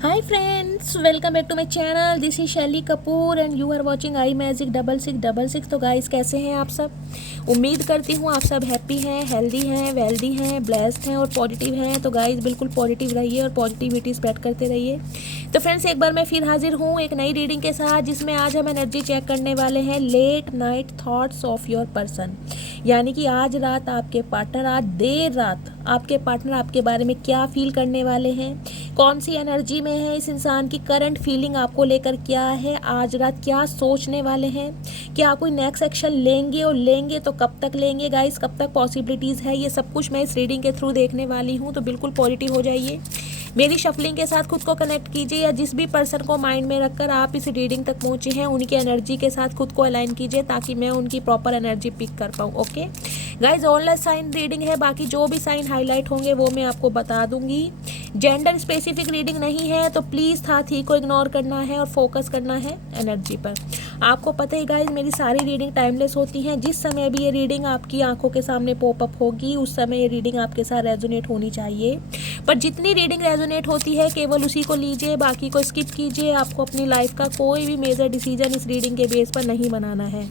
Hi friends, welcome back to my channel. This is Shaili Kapoor and you are watching I magic 6666। तो guys, कैसे हैं आप सब? उम्मीद करती हूँ आप सब हैप्पी हैं, हेल्दी हैं, वेल्दी हैं, ब्लेस्ड हैं और पॉजिटिव हैं। तो गाइस, बिल्कुल पॉजिटिव रहिए और पॉजिटिविटी स्प्रेड करते रहिए। तो फ्रेंड्स, एक बार मैं फिर हाजिर हूँ एक नई रीडिंग के साथ, जिसमें आज हम एनर्जी चेक करने वाले हैं late night thoughts of your person. यानी कि आज रात आपके पार्टनर, आज देर रात आपके पार्टनर आपके बारे में क्या फील करने वाले हैं, कौन सी एनर्जी में है, इस इंसान की करंट फीलिंग आपको लेकर क्या है, आज रात क्या सोचने वाले हैं, क्या कोई नेक्स्ट एक्शन लेंगे और लेंगे तो कब तक लेंगे गाइस, कब तक पॉसिबिलिटीज़ है, ये सब कुछ मैं इस रीडिंग के थ्रू देखने वाली हूँ। तो बिल्कुल पॉजिटिव हो जाइए, मेरी शफलिंग के साथ खुद को कनेक्ट कीजिए, या जिस भी पर्सन को माइंड में रखकर आप इस रीडिंग तक पहुँचे हैं उनकी एनर्जी के साथ खुद को अलाइन कीजिए, ताकि मैं उनकी प्रॉपर एनर्जी पिक कर पाऊँ। Okay guys, online sign reading है, बाकी जो भी साइन हाईलाइट होंगे वो मैं आपको बता दूंगी। जेंडर स्पेसिफिक रीडिंग नहीं है, तो प्लीज़ साथी को इग्नोर करना है और फोकस करना है एनर्जी पर। आपको पता है गाइज, मेरी सारी रीडिंग टाइमलेस होती हैं। जिस समय भी ये रीडिंग आपकी आंखों के सामने पॉपअप होगी, उस समय ये रीडिंग आपके साथ रेजोनेट होनी चाहिए। पर जितनी रीडिंग रेजोनेट होती है केवल उसी को लीजिए, बाकी को स्किप कीजिए। आपको अपनी लाइफ का कोई भी मेजर डिसीजन इस रीडिंग के बेस पर नहीं बनाना है।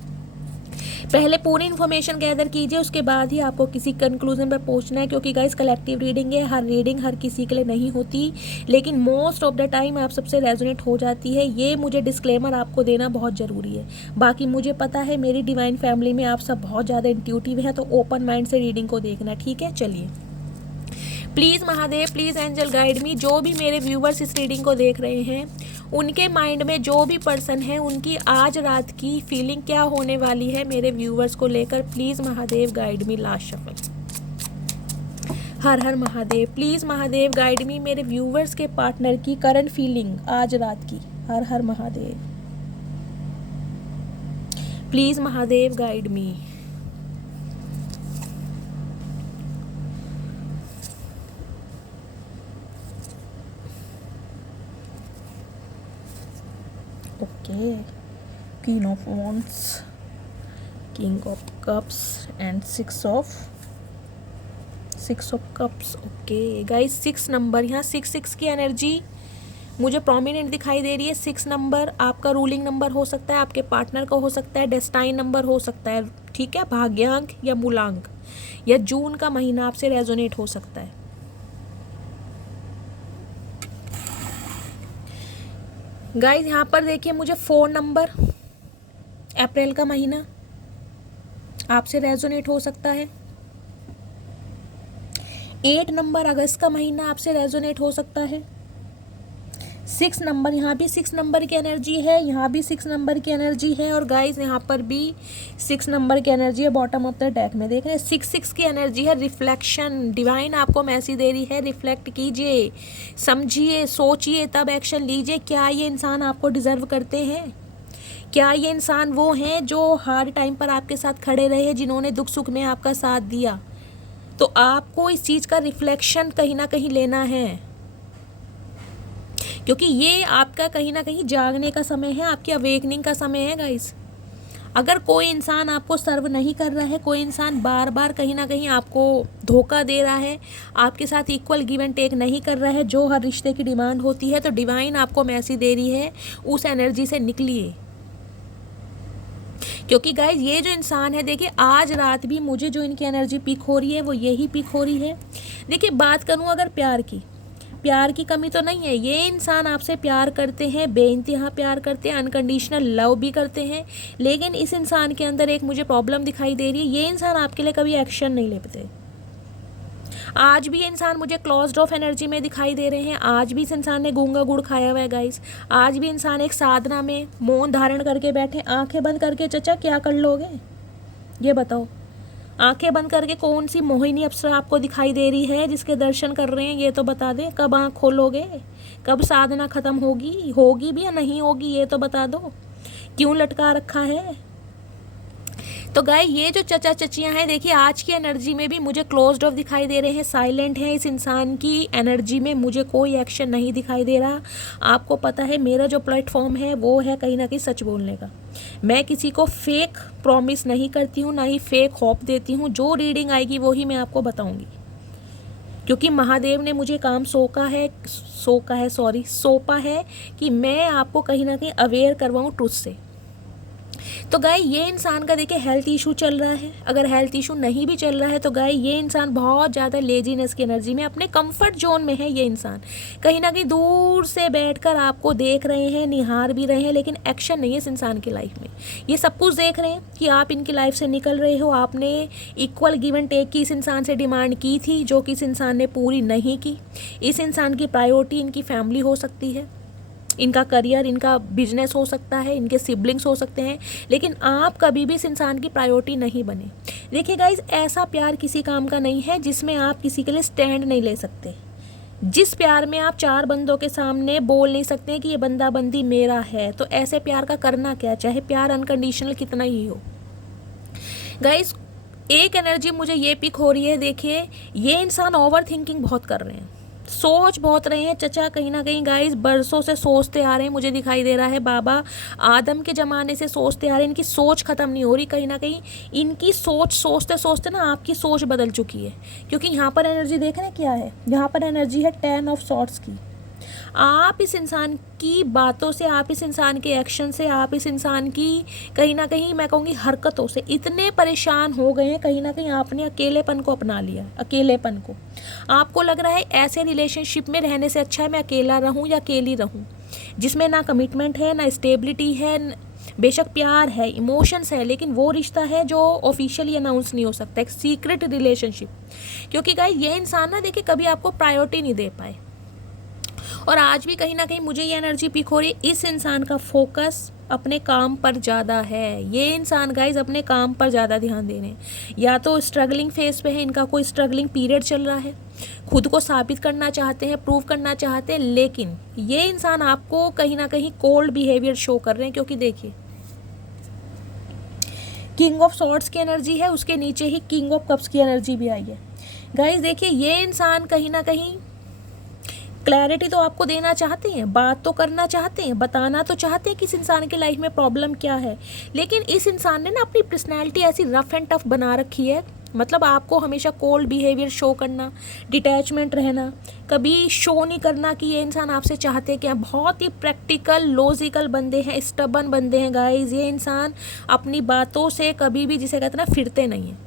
पहले पूरी इन्फॉर्मेशन गैदर कीजिए, उसके बाद ही आपको किसी कंक्लूजन पर पहुंचना है, क्योंकि गाइस कलेक्टिव रीडिंग है, हर रीडिंग हर किसी के लिए नहीं होती, लेकिन मोस्ट ऑफ द टाइम आप सबसे रेजोनेट हो जाती है। ये मुझे डिस्क्लेमर आपको देना बहुत ज़रूरी है। बाकी मुझे पता है मेरी डिवाइन फैमिली में आप सब बहुत ज़्यादा इंट्यूटिव हैं, तो ओपन माइंड से रीडिंग को देखना, ठीक है। चलिए, please Mahadev, please angel guide me. जो भी मेरे व्यूवर्स इस रीडिंग को देख रहे हैं, उनके माइंड में जो भी पर्सन है, उनकी आज रात की फीलिंग क्या होने वाली है मेरे व्यूवर्स को लेकर, please Mahadev guide me. Last shuffle. Har her Mahadev, please Mahadev guide मी, मेरे व्यूवर्स के पार्टनर की करंट फीलिंग आज रात की। हर हर Mahadev, please Mahadev guide me. Okay, queen of wands, king of cups and six of cups. Okay guys, 6 number, यहाँ 6 की एनर्जी मुझे प्रोमिनेंट दिखाई दे रही है। 6 नंबर आपका रूलिंग नंबर हो सकता है, आपके पार्टनर का हो सकता है, डेस्टाइन नंबर हो सकता है, ठीक है, भाग्यांक या मूलांक, या जून का महीना आपसे रेजोनेट हो सकता है। गाइस, यहाँ पर देखिए, मुझे 4 नंबर अप्रैल का महीना आपसे रेजोनेट हो सकता है। 8 नंबर अगस्त का महीना आपसे रेजोनेट हो सकता है। 6 नंबर, यहाँ भी 6 नंबर की एनर्जी है, यहाँ भी 6 नंबर की एनर्जी है, और गाइस यहाँ पर भी 6 नंबर की एनर्जी है। बॉटम ऑफ द डेक में देख रहे हैं 6 की एनर्जी है। रिफ्लेक्शन, डिवाइन आपको मैसेज दे रही है, रिफ्लेक्ट कीजिए, समझिए, सोचिए, तब एक्शन लीजिए। क्या ये इंसान आपको डिजर्व करते हैं? क्या ये इंसान वो हैं जो हार्ड टाइम पर आपके साथ खड़े रहे, जिन्होंने दुख सुख में आपका साथ दिया? तो आपको इस चीज़ का रिफ्लेक्शन कहीं ना कहीं लेना है, क्योंकि ये आपका कहीं ना कहीं जागने का समय है, आपकी अवेकनिंग का समय है गाइस। अगर कोई इंसान आपको सर्व नहीं कर रहा है, कोई इंसान बार बार कहीं ना कहीं आपको धोखा दे रहा है, आपके साथ इक्वल गिव एंड टेक नहीं कर रहा है, जो हर रिश्ते की डिमांड होती है, तो डिवाइन आपको मैसेज दे रही है, उस एनर्जी से निकलिए। क्योंकि गाइज, ये जो इंसान है, देखिए आज रात भी मुझे जो इनकी एनर्जी पिक हो रही है वो यही पिक हो रही है। देखिए, बात करूँ अगर प्यार की कमी तो नहीं है। ये इंसान आपसे प्यार करते हैं, बेइंतहा प्यार करते हैं, अनकंडीशनल लव भी करते हैं, लेकिन इस इंसान के अंदर एक मुझे प्रॉब्लम दिखाई दे रही है। ये इंसान आपके लिए कभी एक्शन नहीं लेते। आज भी ये इंसान मुझे क्लोज्ड ऑफ एनर्जी में दिखाई दे रहे हैं। आज भी इस इंसान ने गूंगा गुड़ खाया हुआ है गाइस। आज भी इंसान एक साधना में मौन धारण करके बैठे, आंखें बंद करके। चचा, क्या कर लोगे ये बताओ? आंखें बंद करके कौन सी मोहिनी अप्सरा आपको दिखाई दे रही है जिसके दर्शन कर रहे हैं? ये तो बता दें, कब आंख खोलोगे, कब साधना खत्म होगी भी या नहीं होगी, ये तो बता दो। क्यों लटका रखा है? तो गाय, ये जो चचा चचियां हैं, देखिए आज की एनर्जी में भी मुझे क्लोज्ड ऑफ दिखाई दे रहे हैं, साइलेंट हैं। इस इंसान की एनर्जी में मुझे कोई एक्शन नहीं दिखाई दे रहा। आपको पता है मेरा जो प्लेटफॉर्म है वो है कहीं ना कहीं सच बोलने का। मैं किसी को फेक प्रॉमिस नहीं करती हूँ, ना ही फेक होप देती हूँ। जो रीडिंग आएगी वही मैं आपको बताऊँगी, क्योंकि महादेव ने मुझे काम सौंपा है कि मैं आपको कहीं ना कहीं अवेयर करवाऊँ ट्रुथ से। तो गाय ये इंसान का देखिए हेल्थ इशू चल रहा है। अगर हेल्थ इशू नहीं भी चल रहा है तो गाय ये इंसान बहुत ज़्यादा लेजीनेस की एनर्जी में अपने कंफर्ट जोन में है। ये इंसान कहीं ना कहीं दूर से बैठकर आपको देख रहे हैं, निहार भी रहे हैं, लेकिन एक्शन नहीं है इस इंसान की लाइफ में। ये सब कुछ देख रहे हैं कि आप इनकी लाइफ से निकल रहे हो। आपने इक्वल गिव एंड टेक की इस इंसान से डिमांड की थी, जो कि इस इंसान ने पूरी नहीं की। इस इंसान की प्रायोरिटी इनकी फैमिली हो सकती है, इनका करियर, इनका बिजनेस हो सकता है, इनके सिबलिंग्स हो सकते हैं, लेकिन आप कभी भी इस इंसान की प्रायोरिटी नहीं बने। देखिए गाइज, ऐसा प्यार किसी काम का नहीं है जिसमें आप किसी के लिए स्टैंड नहीं ले सकते। जिस प्यार में आप 4 बंदों के सामने बोल नहीं सकते कि ये बंदा बंदी मेरा है, तो ऐसे प्यार का करना क्या, चाहे प्यार अनकंडीशनल कितना ही हो। गाइज, एक एनर्जी मुझे ये पिक हो रही है। देखिए, ये इंसान ओवर थिंकिंग बहुत कर रहे हैं, सोच बहुत रहे हैं। चचा कहीं ना कहीं गाइस बरसों से सोचते आ रहे हैं, मुझे दिखाई दे रहा है बाबा आदम के ज़माने से सोचते आ रहे हैं। इनकी सोच ख़त्म नहीं हो रही। कहीं ना कहीं इनकी सोच सोचते सोचते ना आपकी सोच बदल चुकी है। क्योंकि यहाँ पर एनर्जी देख रहे हैं क्या है, यहाँ पर एनर्जी है 10 ऑफ सॉर्ड्स की। आप इस इंसान की बातों से, आप इस इंसान के एक्शन से, आप इस इंसान की कहीं ना कहीं मैं कहूँगी हरकतों से इतने परेशान हो गए हैं। कहीं ना कहीं आपने अकेलेपन को अपना लिया। अकेलेपन को आपको लग रहा है ऐसे रिलेशनशिप में रहने से अच्छा है मैं अकेला रहूं या अकेली रहूं, जिसमें ना कमिटमेंट है, ना स्टेबिलिटी है, बेशक प्यार है, इमोशंस है, लेकिन वो रिश्ता है जो ऑफिशियली अनाउंस नहीं हो सकता, एक सीक्रेट रिलेशनशिप। क्योंकि गाइस ये इंसान ना देखिए कभी आपको प्रायोरिटी नहीं दे पाए, और आज भी कहीं ना कहीं मुझे ये एनर्जी पिक हो रही है। इस इंसान का फोकस अपने काम पर ज़्यादा है। ये इंसान गाइज अपने काम पर ज़्यादा ध्यान दे रहे हैं। या तो स्ट्रगलिंग फेज पे है, इनका कोई स्ट्रगलिंग पीरियड चल रहा है, खुद को साबित करना चाहते हैं, प्रूव करना चाहते हैं, लेकिन ये इंसान आपको कहीं ना कहीं कोल्ड बिहेवियर शो कर रहे हैं। क्योंकि देखिए, किंग ऑफ सॉर्ड्स की एनर्जी है, उसके नीचे ही किंग ऑफ कप्स की एनर्जी भी आई है। गाइज देखिए, ये इंसान कहीं ना कहीं क्लैरिटी तो आपको देना चाहते हैं, बात तो करना चाहते हैं, बताना तो चाहते हैं कि इस इंसान की लाइफ में प्रॉब्लम क्या है, लेकिन इस इंसान ने ना अपनी पर्सनैलिटी ऐसी रफ एंड टफ बना रखी है। मतलब आपको हमेशा कोल्ड बिहेवियर शो करना, डिटैचमेंट रहना, कभी शो नहीं करना कि ये इंसान आपसे चाहते हैं क्या। बहुत ही प्रैक्टिकल लॉजिकल बंदे हैं, स्टबन बंदे हैं गाइज। ये इंसान अपनी बातों से कभी भी, जिसे कहते हैं ना, फिरते नहीं हैं।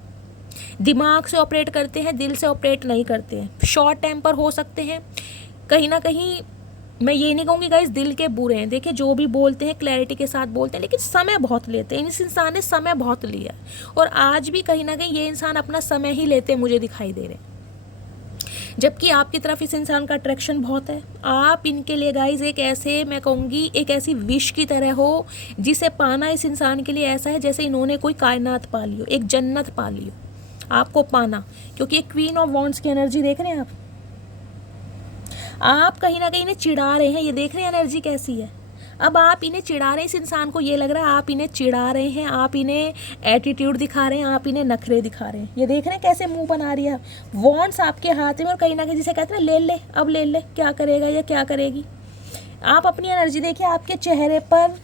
दिमाग से ऑपरेट करते हैं, दिल से ऑपरेट नहीं करते हैं। शॉर्ट टेम्पर हो सकते हैं, कहीं ना कहीं मैं ये नहीं कहूँगी गाइस दिल के बुरे हैं। देखिए, जो भी बोलते हैं क्लैरिटी के साथ बोलते हैं, लेकिन समय बहुत लेते हैं। इस इंसान ने समय बहुत लिया, और आज भी कहीं ना कहीं ये इंसान अपना समय ही लेते मुझे दिखाई दे रहे हैं। जबकि आपकी तरफ इस इंसान का अट्रैक्शन बहुत है। आप इनके लिए गाइज एक ऐसे, मैं कहूँगी एक ऐसी विश की तरह हो, जिसे पाना इस इंसान के लिए ऐसा है जैसे इन्होंने कोई कायनात पा ली हो, एक जन्नत पा ली हो आपको पाना। क्योंकि एक क्वीन ऑफ वॉन्ड्स की एनर्जी देख रहे हैं आप कहीं ना कहीं इन्हें चिढ़ा रहे हैं। ये देख रहे हैं एनर्जी कैसी है। अब आप इन्हें चिढ़ा रहे हैं, इस इंसान को ये लग रहा है आप इन्हें चिढ़ा रहे हैं, आप इन्हें एटीट्यूड दिखा रहे हैं, आप इन्हें नखरे दिखा रहे हैं। ये देख रहे हैं कैसे मुंह बना रही है। वॉन्ड्स आपके हाथ में, और कहीं ना कहीं जिसे कहते हैं ले ले, अब ले ले, क्या करेगा या क्या करेगी। आप अपनी एनर्जी देखिए, आपके चेहरे पर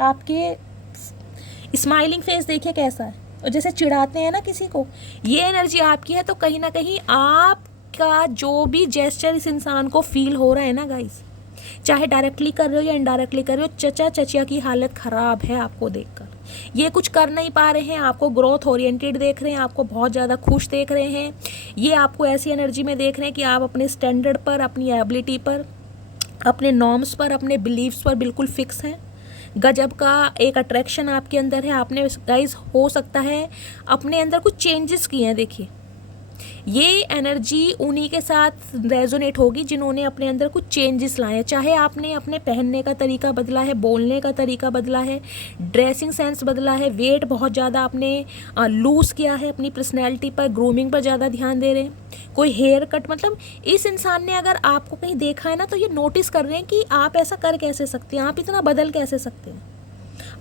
आपके स्माइलिंग फेस देखिए कैसा है, और जैसे चिढ़ाते हैं ना किसी को, ये एनर्जी आपकी है। तो कहीं ना कहीं आप का जो भी जेस्चर इस इंसान को फील हो रहा है ना गाइस, चाहे डायरेक्टली कर रहे हो या इनडायरेक्टली कर रहे हो, चचा चचिया की हालत ख़राब है आपको देखकर। ये कुछ कर नहीं पा रहे हैं, आपको ग्रोथ ओरिएंटेड देख रहे हैं, आपको बहुत ज़्यादा खुश देख रहे हैं। ये आपको ऐसी एनर्जी में देख रहे हैं कि आप अपने स्टैंडर्ड पर, अपनी एबिलिटी पर, अपने नॉर्म्स पर, अपने बिलीव्स पर बिल्कुल फिक्स हैं। गजब का एक अट्रैक्शन आपके अंदर है। आपने गाइस हो सकता है अपने अंदर कुछ चेंजेस किए हैं। देखिए, ये एनर्जी उन्हीं के साथ रेजोनेट होगी जिन्होंने अपने अंदर कुछ चेंजेस लाए हैं। चाहे आपने अपने पहनने का तरीका बदला है, बोलने का तरीका बदला है, ड्रेसिंग सेंस बदला है, वेट बहुत ज़्यादा आपने लूज़ किया है, अपनी पर्सनैलिटी पर, ग्रूमिंग पर ज़्यादा ध्यान दे रहे हैं, कोई हेयर कट। मतलब इस इंसान ने अगर आपको कहीं देखा है ना, तो ये नोटिस कर रहे हैं कि आप ऐसा कर कैसे सकते हैं, आप इतना बदल कैसे सकते हैं।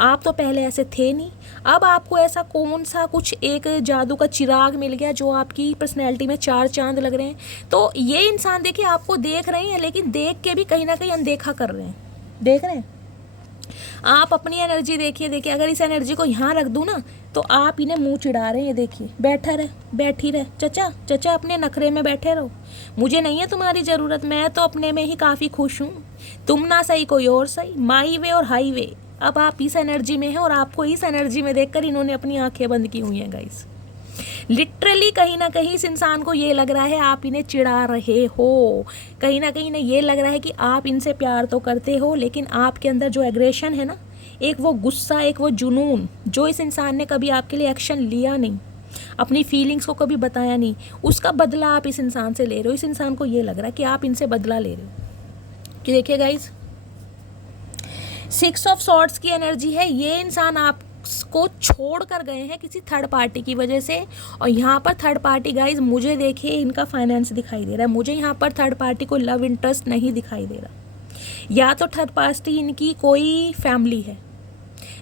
आप तो पहले ऐसे थे नहीं, अब आपको ऐसा कौन सा कुछ एक जादू का चिराग मिल गया जो आपकी पर्सनैलिटी में 4 चांद लग रहे हैं। तो ये इंसान देखिए आपको देख रहे हैं, लेकिन देख के भी कहीं ना कहीं अनदेखा कर रहे हैं। देख रहे हैं आप अपनी एनर्जी देखिए, देखिए अगर इस एनर्जी को यहाँ रख दूँ ना तो आप इन्हें मुंह चिढ़ा रहे हैं। देखिए बैठा रहे, बैठी रहे, चचा चचा अपने नखरे में बैठे रहो, मुझे नहीं है तुम्हारी ज़रूरत, मैं तो अपने में ही काफ़ी खुश हूँ, तुम ना सही कोई और सही, माई वे और हाई वे। अब आप इस एनर्जी में हैं और आपको इस एनर्जी में देखकर इन्होंने अपनी आंखें बंद की हुई हैं गाइस। लिटरली कहीं ना कहीं इस इंसान को ये लग रहा है आप इन्हें चिढ़ा रहे हो, कहीं ना कहीं इन्हें ये लग रहा है कि आप इनसे प्यार तो करते हो, लेकिन आपके अंदर जो एग्रेशन है ना, एक वो गुस्सा, एक वो जुनून, जो इस इंसान ने कभी आपके लिए एक्शन लिया नहीं, अपनी फीलिंग्स को कभी बताया नहीं, उसका बदला आप इस इंसान से ले रहे हो। इस इंसान को ये लग रहा है कि आप इनसे बदला ले रहे हो। कि देखिए गाइज, 6 ऑफ सॉर्ड्स की एनर्जी है। ये इंसान आपको छोड़ कर गए हैं किसी थर्ड पार्टी की वजह से, और यहाँ पर थर्ड पार्टी गाइज मुझे देखिए इनका फाइनेंस दिखाई दे रहा है, मुझे यहाँ पर थर्ड पार्टी को लव इंटरेस्ट नहीं दिखाई दे रहा। या तो थर्ड पार्टी इनकी कोई फैमिली है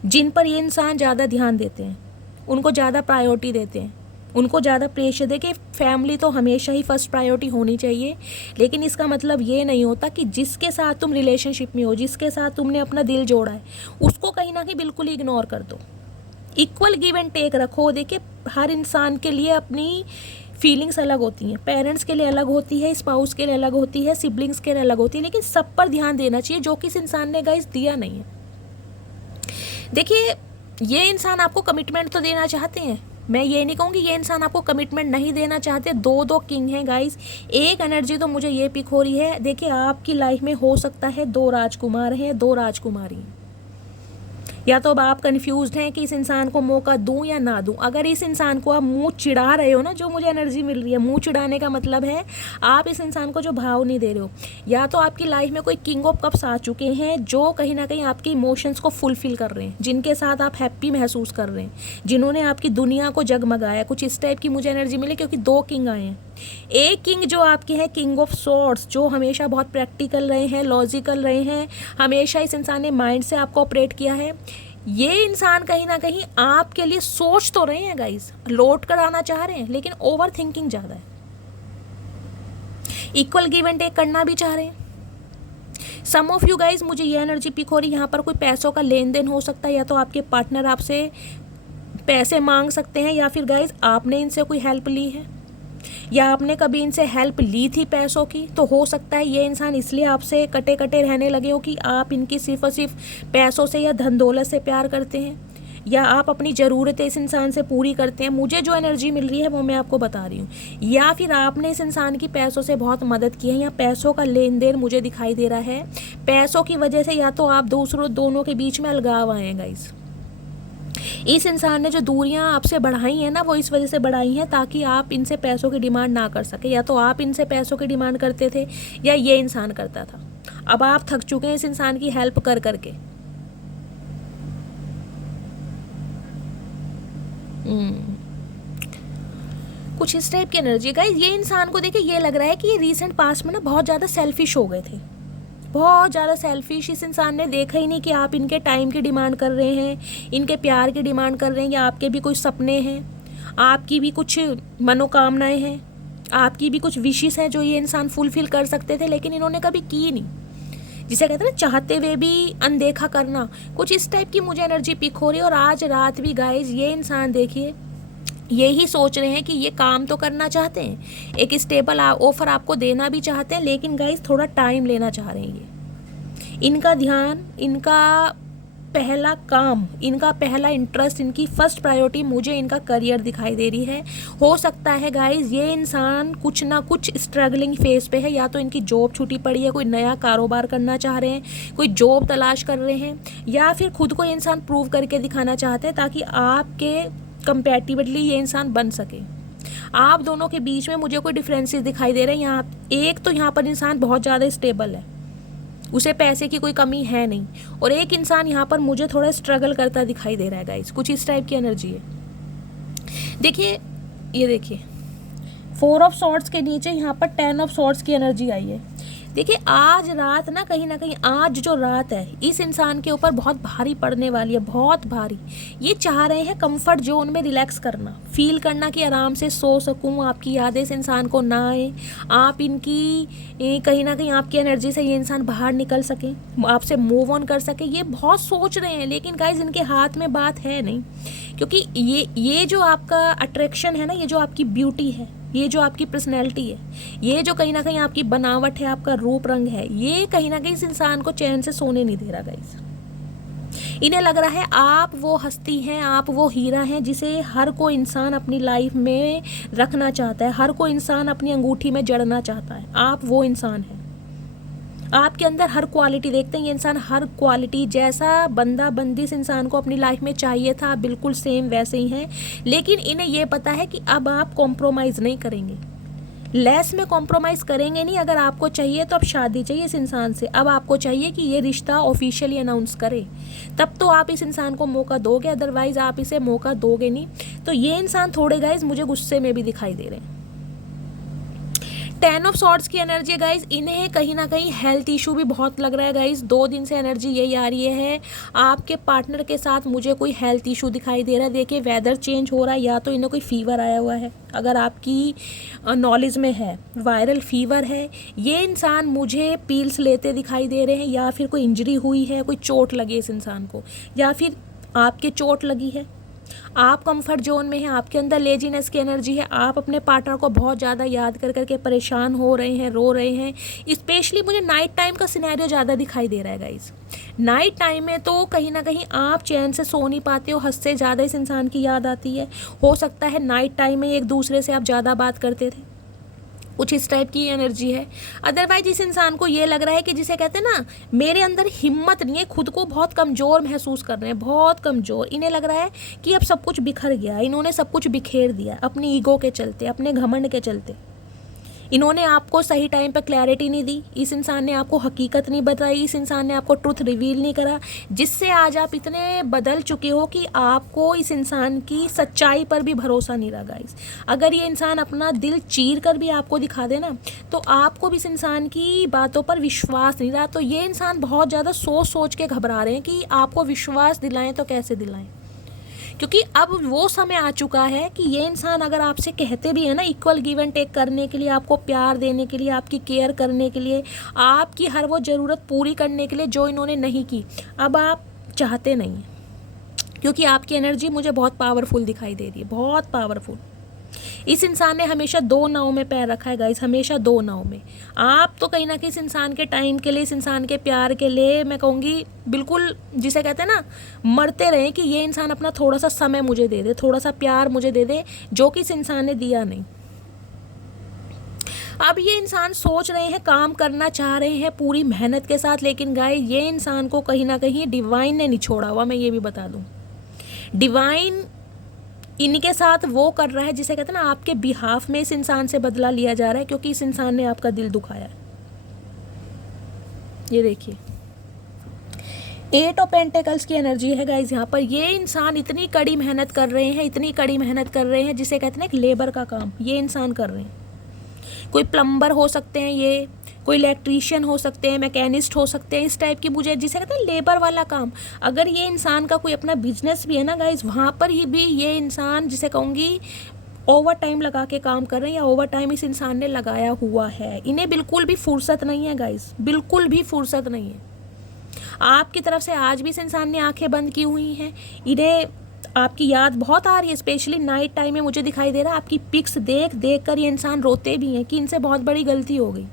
जिन पर ये इंसान ज़्यादा ध्यान देते हैं, उनको ज़्यादा प्रायोरिटी देते हैं, उनको ज़्यादा प्रेशर दे कि फैमिली तो हमेशा ही फर्स्ट प्रायोरिटी होनी चाहिए। लेकिन इसका मतलब ये नहीं होता कि जिसके साथ तुम रिलेशनशिप में हो, जिसके साथ तुमने अपना दिल जोड़ा है, उसको कहीं ना कहीं बिल्कुल ही इग्नोर कर दो। इक्वल गिव एंड टेक रखो। देखिए हर इंसान के लिए अपनी फीलिंग्स अलग होती हैं, पेरेंट्स के लिए अलग होती है, स्पाउस के लिए अलग होती है, सिबलिंग्स के लिए अलग होती है, लेकिन सब पर ध्यान देना चाहिए, जो कि इस इंसान ने गाइस दिया नहीं है। देखिए ये इंसान आपको कमिटमेंट तो देना चाहते हैं, मैं ये नहीं कहूँगी ये इंसान आपको कमिटमेंट नहीं देना चाहते। दो किंग हैं गाइस। एक एनर्जी तो मुझे ये पिक हो रही है, देखिए आपकी लाइफ में हो सकता है 2 राजकुमार हैं, 2 राजकुमारी हैं, या तो अब आप कंफ्यूज्ड हैं कि इस इंसान को मौका दूं या ना दूं। अगर इस इंसान को आप मुंह चिढ़ा रहे हो ना, जो मुझे एनर्जी मिल रही है, मुंह चिढ़ाने का मतलब है आप इस इंसान को जो भाव नहीं दे रहे हो। या तो आपकी लाइफ में कोई किंग ऑफ कप्स आ चुके हैं जो कहीं ना कहीं आपके इमोशंस को फुलफिल कर रहे हैं, जिनके साथ आप हैप्पी महसूस कर रहे हैं, जिन्होंने आपकी दुनिया को जगमगाया। कुछ इस टाइप की मुझे एनर्जी मिली, क्योंकि 2 किंग आए हैं। एक किंग जो आपके हैं किंग ऑफ सॉर्ड्स, जो हमेशा बहुत प्रैक्टिकल रहे हैं, लॉजिकल रहे हैं, हमेशा इस इंसान ने माइंड से आपको ऑपरेट किया है। ये इंसान कहीं ना कहीं आपके लिए सोच तो रहे हैं गाइस, लौट कर आना चाह रहे हैं, लेकिन ओवर थिंकिंग ज़्यादा है। इक्वल गिव एंड टेक करना भी चाह रहे हैं। सम ऑफ यू गाइस, मुझे ये एनर्जी पिक हो रही है, यहाँ पर कोई पैसों का लेन देन हो सकता है, या तो आपके पार्टनर आपसे पैसे मांग सकते हैं, या फिर गाइस आपने इनसे कोई हेल्प ली है, या आपने कभी इनसे हेल्प ली थी पैसों की। तो हो सकता है ये इंसान इसलिए आपसे कटे कटे रहने लगे हो कि आप इनकी सिर्फ और सिर्फ पैसों से या धन दौलत से प्यार करते हैं, या आप अपनी ज़रूरतें इस इंसान से पूरी करते हैं। मुझे जो एनर्जी मिल रही है वो मैं आपको बता रही हूँ। या फिर आपने इस इंसान की पैसों से बहुत मदद की है, या पैसों का लेन देन मुझे दिखाई दे रहा है। पैसों की वजह से या तो आप दोनों के बीच में अलगाव आए हैं गाइस। इस इंसान ने जो दूरियां आपसे बढ़ाई हैं ना, वो इस वजह से बढ़ाई हैं ताकि आप इनसे पैसों की डिमांड ना कर सके। या तो आप इनसे पैसों की डिमांड करते थे, या ये इंसान करता था। अब आप थक चुके हैं इस इंसान की हेल्प कर करके। कुछ इस टाइप की एनर्जी गाइस। ये इंसान को देखिए ये लग रहा है कि ये रीसेंट पास्ट में ना बहुत ज़्यादा सेल्फिश हो गए थे, बहुत ज़्यादा सेल्फिश। इस इंसान ने देखा ही नहीं कि आप इनके टाइम की डिमांड कर रहे हैं, इनके प्यार की डिमांड कर रहे हैं, या आपके भी कुछ सपने हैं, आपकी भी कुछ मनोकामनाएं हैं, आपकी भी कुछ विशेस हैं जो ये इंसान फुलफिल कर सकते थे, लेकिन इन्होंने कभी की नहीं। जिसे कहते हैं ना चाहते हुए भी अनदेखा करना, कुछ इस टाइप की मुझे एनर्जी पिक हो रही है। और आज रात भी गाइज ये इंसान देखिए यही सोच रहे हैं कि ये काम तो करना चाहते हैं, एक स्टेबल ऑफर आपको देना भी चाहते हैं, लेकिन गाइस थोड़ा टाइम लेना चाह रहे हैं। ये इनका ध्यान, इनका पहला काम, इनका पहला इंटरेस्ट, इनकी फर्स्ट प्रायोरिटी मुझे इनका करियर दिखाई दे रही है। हो सकता है गाइस ये इंसान कुछ ना कुछ स्ट्रगलिंग फेज पे है, या तो इनकी जॉब छूटी पड़ी है, कोई नया कारोबार करना चाह रहे हैं, कोई जॉब तलाश कर रहे हैं, या फिर खुद को ये इंसान प्रूव करके दिखाना चाहते हैं ताकि आपके कंपैटिबली ये इंसान बन सके। आप दोनों के बीच में मुझे कोई डिफरेंसेस दिखाई दे रहे हैं। यहाँ एक तो यहाँ पर इंसान बहुत ज़्यादा स्टेबल है, उसे पैसे की कोई कमी है नहीं, और एक इंसान यहाँ पर मुझे थोड़ा स्ट्रगल करता दिखाई दे रहा है गाइस। कुछ इस टाइप की एनर्जी है। देखिए ये देखिए 4 ऑफ सॉर्ड्स के नीचे यहाँ पर 10 ऑफ सॉर्ड्स की एनर्जी आई है। देखिए आज रात ना कहीं आज जो रात है इस इंसान के ऊपर बहुत भारी पड़ने वाली है, बहुत भारी। ये चाह रहे हैं कंफर्ट जोन में रिलैक्स करना, फील करना कि आराम से सो सकूं, आपकी यादें इस इंसान को ना आए, आप इनकी कहीं ना कहीं आपकी एनर्जी से ये इंसान बाहर निकल सके, आपसे मूव ऑन कर सके। ये बहुत सोच रहे हैं, लेकिन गाइज इनके हाथ में बात है नहीं, क्योंकि ये जो आपका अट्रैक्शन है ना, ये जो आपकी ब्यूटी है, ये जो आपकी पर्सनैलिटी है, ये जो कहीं ना कहीं आपकी बनावट है, आपका रूप रंग है, ये कहीं ना कहीं इस इंसान को चैन से सोने नहीं दे रहा गाइस। इन्हें लग रहा है आप वो हस्ती हैं, आप वो हीरा हैं जिसे हर कोई इंसान अपनी लाइफ में रखना चाहता है, हर कोई इंसान अपनी अंगूठी में जड़ना चाहता है। आप वो इंसान हैं, आपके अंदर हर क्वालिटी देखते हैं ये इंसान, हर क्वालिटी जैसा बंदा बंदी इस इंसान को अपनी लाइफ में चाहिए था बिल्कुल सेम वैसे ही हैं। लेकिन इन्हें ये पता है कि अब आप कॉम्प्रोमाइज़ नहीं करेंगे, लेस में कॉम्प्रोमाइज़ करेंगे नहीं। अगर आपको चाहिए तो अब शादी चाहिए इस इंसान से, अब आपको चाहिए कि ये रिश्ता ऑफिशियली अनाउंस करे, तब तो आप इस इंसान को मौका दोगे, अदरवाइज़ आप इसे मौका दोगे नहीं। तो ये इंसान थोड़े गाइज मुझे गुस्से में भी दिखाई दे रहे हैं। 10 ऑफ सॉर्ड्स की एनर्जी है गाइज, इन्हें कहीं ना कहीं हेल्थ इशू भी बहुत लग रहा है गाइज। 2 दिन से एनर्जी यही आ रही है, आपके पार्टनर के साथ मुझे कोई हेल्थ इशू दिखाई दे रहा है। देखिए वेदर चेंज हो रहा है, या तो इन्हें कोई फीवर आया हुआ है, अगर आपकी नॉलेज में है वायरल फीवर है, ये इंसान मुझे पील्स लेते दिखाई दे रहे हैं, या फिर कोई इंजरी हुई है, कोई चोट लगी इस इंसान को, या फिर आपके चोट लगी है, आप कंफर्ट जोन में हैं, आपके अंदर लेजीनेस की एनर्जी है, आप अपने पार्टनर को बहुत ज़्यादा याद कर करके परेशान हो रहे हैं, रो रहे हैं। स्पेशली मुझे नाइट टाइम का सिनेरियो ज़्यादा दिखाई दे रहा है गाइज। नाइट टाइम में तो कहीं ना कहीं आप चैन से सो नहीं पाते हो, हद से ज़्यादा इस इंसान की याद आती है। हो सकता है नाइट टाइम में एक दूसरे से आप ज़्यादा बात करते थे, कुछ इस टाइप की एनर्जी है। अदरवाइज इस इंसान को ये लग रहा है कि जिसे कहते हैं ना, मेरे अंदर हिम्मत नहीं है, खुद को बहुत कमज़ोर महसूस कर रहे हैं, बहुत कमज़ोर। इन्हें लग रहा है कि अब सब कुछ बिखर गया, इन्होंने सब कुछ बिखेर दिया अपनी ईगो के चलते, अपने घमंड के चलते। इन्होंने आपको सही टाइम पर क्लैरिटी नहीं दी, इस इंसान ने आपको हकीकत नहीं बताई, इस इंसान ने आपको ट्रुथ रिवील नहीं करा, जिससे आज आप इतने बदल चुके हो कि आपको इस इंसान की सच्चाई पर भी भरोसा नहीं रहा गाइस। अगर ये इंसान अपना दिल चीर कर भी आपको दिखा दे ना, तो आपको भी इस इंसान की बातों पर विश्वास नहीं रहा। तो ये इंसान बहुत ज़्यादा सोच सोच के घबरा रहे हैं कि आपको विश्वास दिलाएं तो कैसे दिलाएं, क्योंकि अब वो समय आ चुका है कि ये इंसान अगर आपसे कहते भी है ना इक्वल गिव एंड टेक करने के लिए, आपको प्यार देने के लिए, आपकी केयर करने के लिए, आपकी हर वो ज़रूरत पूरी करने के लिए जो इन्होंने नहीं की, अब आप चाहते नहीं हैं, क्योंकि आपकी एनर्जी मुझे बहुत पावरफुल दिखाई दे रही है, बहुत पावरफुल। इस इंसान ने हमेशा 2 नाव में पैर रखा है गाइस, हमेशा 2 नाव में। आप तो कहीं ना कहीं इस इंसान के टाइम के लिए, इस इंसान के प्यार के लिए, मैं कहूँगी बिल्कुल जिसे कहते हैं ना, मरते रहे कि ये इंसान अपना थोड़ा सा समय मुझे दे दे, थोड़ा सा प्यार मुझे दे दे, जो कि इस इंसान ने दिया नहीं। अब ये इंसान सोच रहे हैं, काम करना चाह रहे हैं पूरी मेहनत के साथ, लेकिन गाइस ये इंसान को कहीं ना कहीं डिवाइन ने नहीं छोड़ा हुआ, मैं ये भी बता दूँ। डिवाइन इनके साथ वो कर रहा है जिसे कहते हैं ना, आपके बिहाफ में इस इंसान से बदला लिया जा रहा है, क्योंकि इस इंसान ने आपका दिल दुखाया है। ये देखिए 8 ऑफ पेंटिकल्स की एनर्जी है गाइज यहाँ पर। ये इंसान इतनी कड़ी मेहनत कर रहे हैं, इतनी कड़ी मेहनत कर रहे हैं, जिसे कहते हैं ना एक लेबर का काम ये इंसान कर रहे हैं। कोई प्लम्बर हो सकते हैं, ये कोई इलेक्ट्रीशियन हो सकते हैं, मैकेनिस्ट हो सकते हैं, इस टाइप की मुझे जिसे कहते हैं लेबर वाला काम। अगर ये इंसान का कोई अपना बिजनेस भी है ना गाइज, वहाँ पर ही भी ये इंसान जिसे कहूँगी ओवर टाइम लगा के काम कर रहे हैं, या ओवर टाइम इस इंसान ने लगाया हुआ है। इन्हें बिल्कुल भी फुर्सत नहीं है गाइज, बिल्कुल भी फुर्सत नहीं है। आपकी तरफ से आज भी इस इंसान ने आंखें बंद की हुई हैं, इन्हें आपकी याद बहुत आ रही है, स्पेशली नाइट टाइम में मुझे दिखाई दे रहा है। आपकी पिक्स देख देख कर ये इंसान रोते भी हैं कि इनसे बहुत बड़ी गलती हो गई।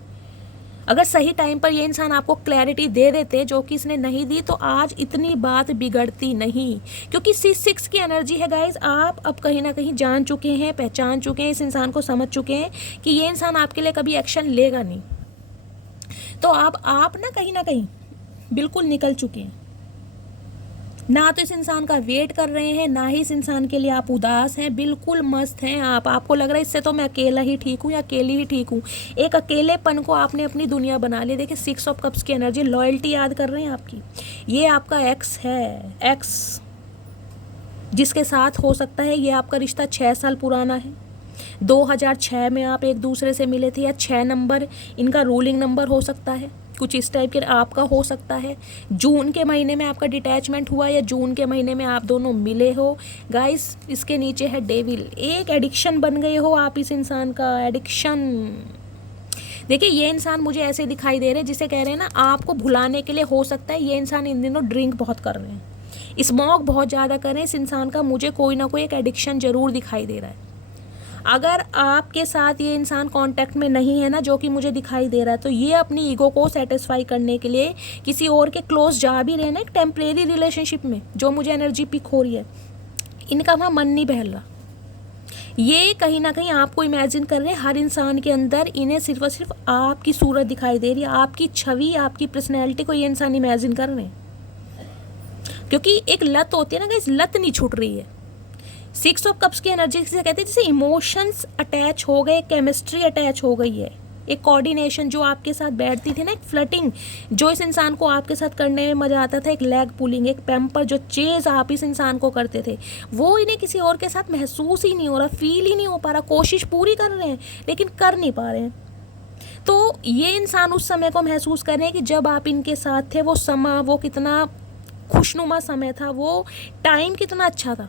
अगर सही टाइम पर ये इंसान आपको क्लैरिटी दे देते, जो कि इसने नहीं दी, तो आज इतनी बात बिगड़ती नहीं। क्योंकि 6 की एनर्जी है गाइज, आप अब कहीं ना कहीं जान चुके हैं, पहचान चुके हैं, इस इंसान को समझ चुके हैं कि ये इंसान आपके लिए कभी एक्शन लेगा नहीं। तो आप ना कहीं बिल्कुल निकल चुके हैं, ना तो इस इंसान का वेट कर रहे हैं, ना ही इस इंसान के लिए आप उदास हैं, बिल्कुल मस्त हैं आप। आपको लग रहा है इससे तो मैं अकेला ही ठीक हूँ या अकेली ही ठीक हूँ। एक अकेलेपन को आपने अपनी दुनिया बना लिया। देखिए 6 ऑफ कप्स की एनर्जी, लॉयल्टी याद कर रहे हैं आपकी। ये आपका एक्स है, एक्स जिसके साथ हो सकता है ये आपका रिश्ता 6 साल पुराना है, 2006 में आप एक दूसरे से मिले थे, या 6 नंबर इनका रूलिंग नंबर हो सकता है, कुछ इस टाइप के आपका हो सकता है। जून के महीने में आपका डिटैचमेंट हुआ, या जून के महीने में आप दोनों मिले हो। गाइस इसके नीचे है डेविल, एक एडिक्शन बन गए हो आप इस इंसान का, एडिक्शन। देखिए ये इंसान मुझे ऐसे दिखाई दे रहे हैं जिसे कह रहे हैं ना, आपको भुलाने के लिए हो सकता है ये इंसान इन दिनों ड्रिंक बहुत कर रहे हैं, स्मोक बहुत ज़्यादा कर रहे हैं। इस इंसान का मुझे कोई ना कोई एक एडिक्शन ज़रूर दिखाई दे रहा है। अगर आपके साथ ये इंसान कांटेक्ट में नहीं है ना, जो कि मुझे दिखाई दे रहा है, तो ये अपनी ईगो को सेटिस्फाई करने के लिए किसी और के क्लोज जा भी रहे ना, एक टेम्परेरी रिलेशनशिप में, जो मुझे एनर्जी पिक हो रही है, इनका वहाँ मन नहीं बहल रहा। ये कहीं ना कहीं आपको इमेजिन कर रहे हैं, हर इंसान के अंदर इन्हें सिर्फ और सिर्फ आपकी सूरत दिखाई दे रही है, आपकी छवि, आपकी पर्सनैलिटी को ये इंसान इमेजिन कर रहे हैं। क्योंकि एक लत होती है ना, इस लत नहीं छूट रही है। 6 ऑफ कप्स की एनर्जी से कहते हैं जैसे इमोशंस अटैच हो गए, केमिस्ट्री अटैच हो गई है, एक कोऑर्डिनेशन जो आपके साथ बैठती थी ना, एक फ्लर्टिंग जो इस इंसान को आपके साथ करने में मज़ा आता था, एक लेग पुलिंग, एक पैम्पर, जो चेज आप इस इंसान को करते थे, वो इन्हें किसी और के साथ महसूस ही नहीं हो रहा, फील ही नहीं हो पा रहा। कोशिश पूरी कर रहे हैं लेकिन कर नहीं पा रहे हैं। तो ये इंसान उस समय को महसूस कर रहे हैं कि जब आप इनके साथ थे, वो समय, वो कितना खुशनुमा समय था, वो टाइम कितना अच्छा था।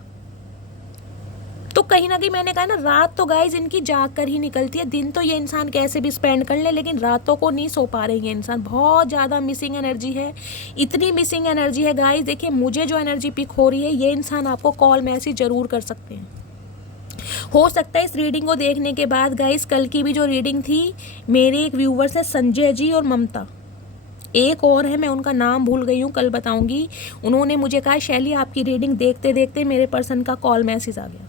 तो कहीं ना कहीं मैंने कहा ना, रात तो गाइज इनकी जाग कर ही निकलती है, दिन तो ये इंसान कैसे भी स्पेंड कर ले, लेकिन रातों को नहीं सो पा रहे हैं इंसान। बहुत ज़्यादा मिसिंग एनर्जी है, इतनी मिसिंग एनर्जी है गाइज। देखिए मुझे जो एनर्जी पिक हो रही है, ये इंसान आपको कॉल मैसेज ज़रूर कर सकते हैं। हो सकता है इस रीडिंग को देखने के बाद गाइज, कल की भी जो रीडिंग थी, मेरे एक व्यूवर्स है संजय जी और ममता, एक और है, मैं उनका नाम भूल गई हूँ, कल बताऊँगी। उन्होंने मुझे कहा शैली आपकी रीडिंग देखते देखते मेरे पर्सन का कॉल मैसेज आ गया।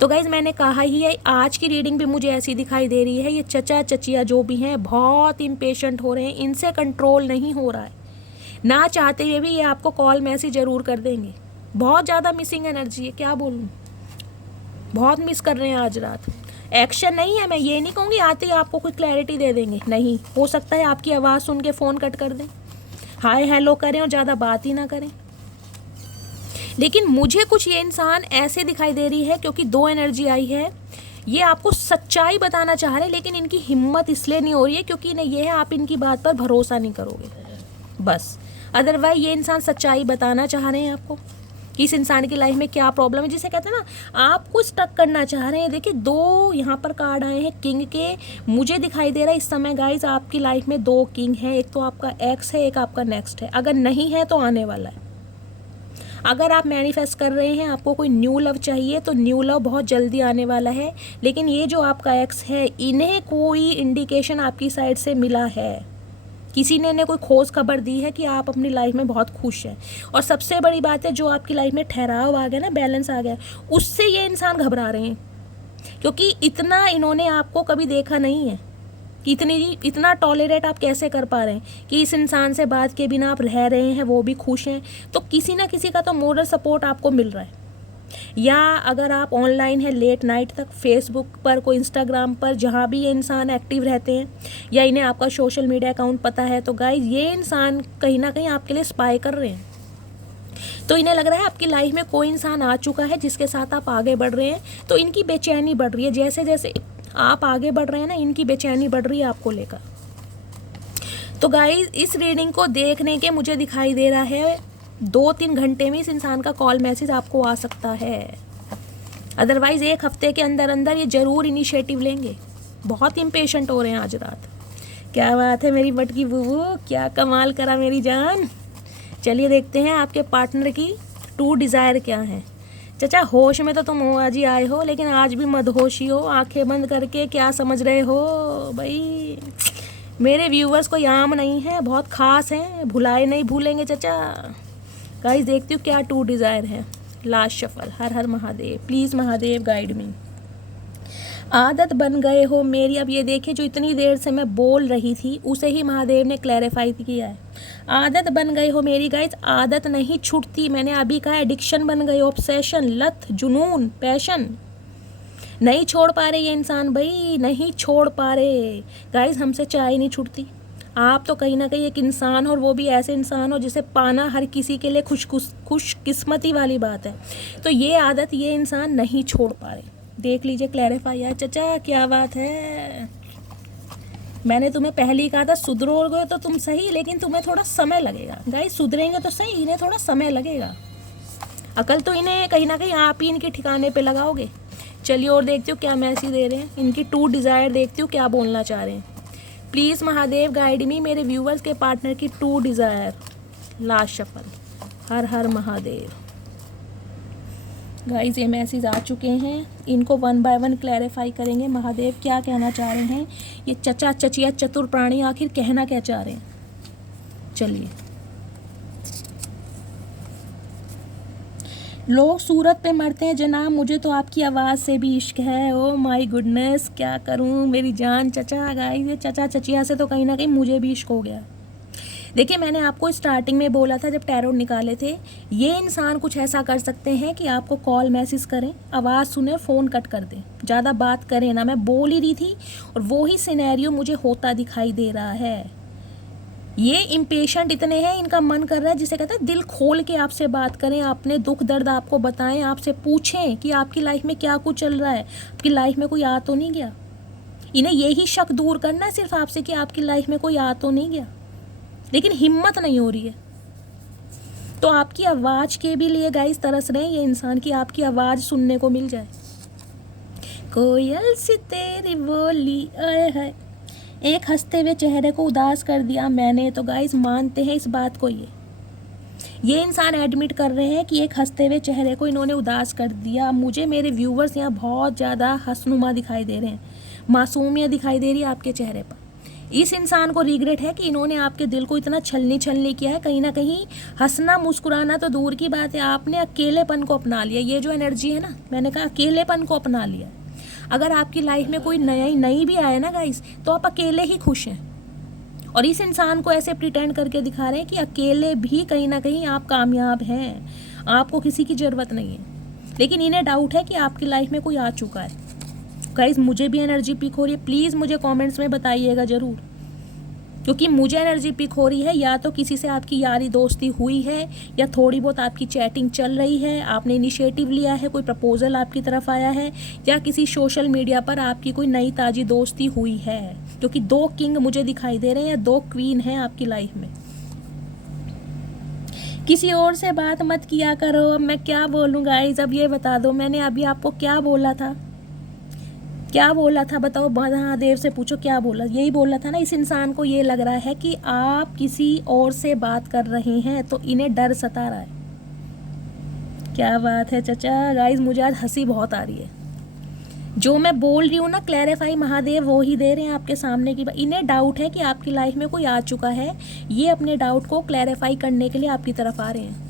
तो गाइज़ मैंने कहा ही है, आज की रीडिंग भी मुझे ऐसी दिखाई दे रही है, ये चचा चचिया जो भी हैं बहुत इम्पेशेंट हो रहे हैं, इनसे कंट्रोल नहीं हो रहा है, ना चाहते हुए भी ये आपको कॉल मैसेज ज़रूर कर देंगे। बहुत ज़्यादा मिसिंग एनर्जी है, क्या बोलूँ, बहुत मिस कर रहे हैं आज रात। एक्शन नहीं है, मैं ये नहीं कहूँगी आते ही आपको कोई क्लैरिटी दे देंगे, नहीं, हो सकता है आपकी आवाज़ सुन के फ़ोन कट कर दें, हाय हेलो करें और ज़्यादा बात ही ना करें। लेकिन मुझे कुछ ये इंसान ऐसे दिखाई दे रही है, क्योंकि 2 एनर्जी आई है, ये आपको सच्चाई बताना चाह रहे हैं, लेकिन इनकी हिम्मत इसलिए नहीं हो रही है क्योंकि इन्हें ये है आप इनकी बात पर भरोसा नहीं करोगे, बस। अदरवाइज ये इंसान सच्चाई बताना चाह रहे हैं आपको कि इस इंसान की लाइफ में क्या प्रॉब्लम है, जिसे कहते हैं ना आपको स्टक करना चाह रहे हैं। देखिए 2 यहाँ पर कार्ड आए हैं किंग के, मुझे दिखाई दे रहा है इस समय गाइज आपकी लाइफ में 2 किंग हैं, एक तो आपका एक्स है, एक आपका नेक्स्ट है। अगर नहीं है तो आने वाला है। अगर आप मैनिफेस्ट कर रहे हैं, आपको कोई न्यू लव चाहिए, तो न्यू लव बहुत जल्दी आने वाला है। लेकिन ये जो आपका एक्स है, इन्हें कोई इंडिकेशन आपकी साइड से मिला है, किसी ने इन्हें कोई खोज खबर दी है कि आप अपनी लाइफ में बहुत खुश हैं। और सबसे बड़ी बात है, जो आपकी लाइफ में ठहराव आ गया ना, बैलेंस आ गया, उससे ये इंसान घबरा रहे हैं, क्योंकि इतना इन्होंने आपको कभी देखा नहीं है कि इतना टॉलरेट आप कैसे कर पा रहे हैं कि इस इंसान से बात के बिना आप रह रहे हैं, वो भी खुश हैं। तो किसी ना किसी का तो मोरल सपोर्ट आपको मिल रहा है। या अगर आप ऑनलाइन है लेट नाइट तक, फेसबुक पर, कोई इंस्टाग्राम पर, जहाँ भी ये इंसान एक्टिव रहते हैं, या इन्हें आपका सोशल मीडिया अकाउंट पता है, तो गाइज ये इंसान कहीं ना कहीं आपके लिए स्पाई कर रहे हैं। तो इन्हें लग रहा है आपकी लाइफ में कोई इंसान आ चुका है जिसके साथ आप आगे बढ़ रहे हैं, तो इनकी बेचैनी बढ़ रही है। जैसे जैसे आप आगे बढ़ रहे हैं ना, इनकी बेचैनी बढ़ रही है आपको लेकर। तो गाइज इस रीडिंग को देखने के मुझे दिखाई दे रहा है 2-3 घंटे में इस इंसान का कॉल मैसेज आपको आ सकता है। अदरवाइज 1 हफ्ते के अंदर अंदर ये ज़रूर इनिशिएटिव लेंगे। बहुत इम्पेशेंट हो रहे हैं आज रात। क्या बात है मेरी बटकी बुबू, क्या कमाल करा मेरी जान। चलिए देखते हैं आपके पार्टनर की 2 डिज़ायर क्या है। चाचा होश में तो तुम आज ही आए हो, लेकिन आज भी मदहोशी हो, आंखें बंद करके क्या समझ रहे हो भाई। मेरे व्यूवर्स को याम नहीं है, बहुत खास हैं, भुलाए नहीं भूलेंगे चाचा। गाइस देखती हूँ क्या 2 डिज़ायर है। Last shuffle. Har her Mahadev, please Mahadev guide मी। आदत बन गए हो मेरी। अब ये देखिए, जो इतनी देर से मैं बोल रही थी उसे ही महादेव ने क्लैरिफाई किया है। आदत बन गए हो मेरी। गाइस आदत नहीं छूटती, मैंने अभी कहा एडिक्शन बन गए, ऑब्सेशन, लत, जुनून, पैशन। नहीं छोड़ पा रहे ये इंसान भाई, नहीं छोड़ पा रहे। गाइस हमसे चाय नहीं छूटती। आप तो कहीं ना कहीं एक इंसान हो, और वो भी ऐसे इंसान हो जिसे पाना हर किसी के लिए खुशकिस्मती वाली बात है। तो ये आदत ये इंसान नहीं छोड़ पा रहे। देख लीजिए क्लैरिफाई है। चचा क्या बात है, मैंने तुम्हें पहले ही कहा था सुधरोगे तो तुम सही, लेकिन तुम्हें थोड़ा समय लगेगा। गाइस सुधरेंगे तो सही, इन्हें थोड़ा समय लगेगा। अकल तो इन्हें कहीं ना कहीं आप ही इनके ठिकाने पे लगाओगे। चलिए और देखती हूँ क्या मैसेज दे रहे हैं, इनकी टू डिज़ायर देखती हूँ क्या बोलना चाह रहे हैं। प्लीज़ महादेव गाइड मी, मेरे व्यूवर्स के पार्टनर की true desire. Last shuffle. Har हर महादेव। गाइस ये मैसेज आ चुके हैं, इनको वन बाय वन क्लैरिफाई करेंगे। महादेव क्या कहना चाह रहे हैं, ये चचा चचिया चतुर प्राणी आखिर कहना क्या चाह रहे हैं। चलिए। लोग सूरत पे मरते हैं जनाब, मुझे तो आपकी आवाज़ से भी इश्क है। ओ माय गुडनेस, क्या करूं मेरी जान चचा। गाइस ये चचा चचिया से तो कहीं ना कहीं मुझे भी इश्क हो गया। देखिए मैंने आपको स्टार्टिंग में बोला था जब टैरो निकाले थे, ये इंसान कुछ ऐसा कर सकते हैं कि आपको कॉल मैसेज करें, आवाज़ सुने और फ़ोन कट कर दें, ज़्यादा बात करें ना। मैं बोल ही रही थी और वो ही सिनेरियो मुझे होता दिखाई दे रहा है। ये इम्पेशेंट इतने हैं, इनका मन कर रहा है जिसे कहते हैं दिल खोल के आपसे बात करें, अपने दुख दर्द आपको बताएं, आपसे पूछें कि आपकी लाइफ में क्या कुछ चल रहा है, आपकी लाइफ में कोई आ तो नहीं गया। इन्हें यही शक दूर करना है सिर्फ आपसे कि आपकी लाइफ में कोई आ तो नहीं गया, लेकिन हिम्मत नहीं हो रही है। तो आपकी आवाज़ के भी लिए गाइस तरस रहे हैं ये इंसान की आपकी आवाज़ सुनने को मिल जाए। कोयल सी तेरी बोली आए है, एक हंसते हुए चेहरे को उदास कर दिया मैंने। तो गाइस मानते हैं इस बात को, ये इंसान एडमिट कर रहे हैं कि एक हंसते हुए चेहरे को इन्होंने उदास कर दिया। मुझे मेरे व्यूवर्स यहाँ बहुत ज़्यादा हंसनुमा दिखाई दे रहे हैं, मासूमियत दिखाई दे रही है आपके चेहरे पर। इस इंसान को रिग्रेट है कि इन्होंने आपके दिल को इतना छलनी किया है। कहीं ना कहीं हंसना मुस्कुराना तो दूर की बात है, आपने अकेलेपन को अपना लिया। ये जो एनर्जी है ना, मैंने कहा अकेलेपन को अपना लिया। अगर आपकी लाइफ में कोई नई भी आए ना गाइस, तो आप अकेले ही खुश हैं। और इस इंसान को ऐसे प्रिटेंड करके दिखा रहे हैं कि अकेले भी कहीं ना कहीं आप कामयाब हैं, आपको किसी की ज़रूरत नहीं है। लेकिन इन्हें डाउट है कि आपकी लाइफ में कोई आ चुका है। गाइस मुझे भी एनर्जी पिक हो रही है, प्लीज़ मुझे कमेंट्स में बताइएगा ज़रूर, क्योंकि मुझे एनर्जी पिक हो रही है। या तो किसी से आपकी यारी दोस्ती हुई है, या थोड़ी बहुत आपकी चैटिंग चल रही है, आपने इनिशिएटिव लिया है, कोई प्रपोजल आपकी तरफ आया है, या किसी सोशल मीडिया पर आपकी कोई नई ताज़ी दोस्ती हुई है। क्योंकि 2 किंग मुझे दिखाई दे रहे हैं, 2 क्वीन हैं आपकी लाइफ में। किसी और से बात मत किया करो। अब मैं क्या बोलूँ गाइस, अब ये बता दो मैंने अभी आपको क्या बोला था, क्या बोला था बताओ। महादेव से पूछो क्या बोला, यही बोला था ना। इस इंसान को ये लग रहा है कि आप किसी और से बात कर रहे हैं, तो इन्हें डर सता रहा है। क्या बात है चचा। गाइस मुझे आज हंसी बहुत आ रही है। जो मैं बोल रही हूँ ना क्लैरिफाई महादेव वो ही दे रहे हैं आपके सामने की। इन्हें डाउट है कि आपकी लाइफ में कोई आ चुका है, ये अपने डाउट को क्लैरिफाई करने के लिए आपकी तरफ आ रहे हैं।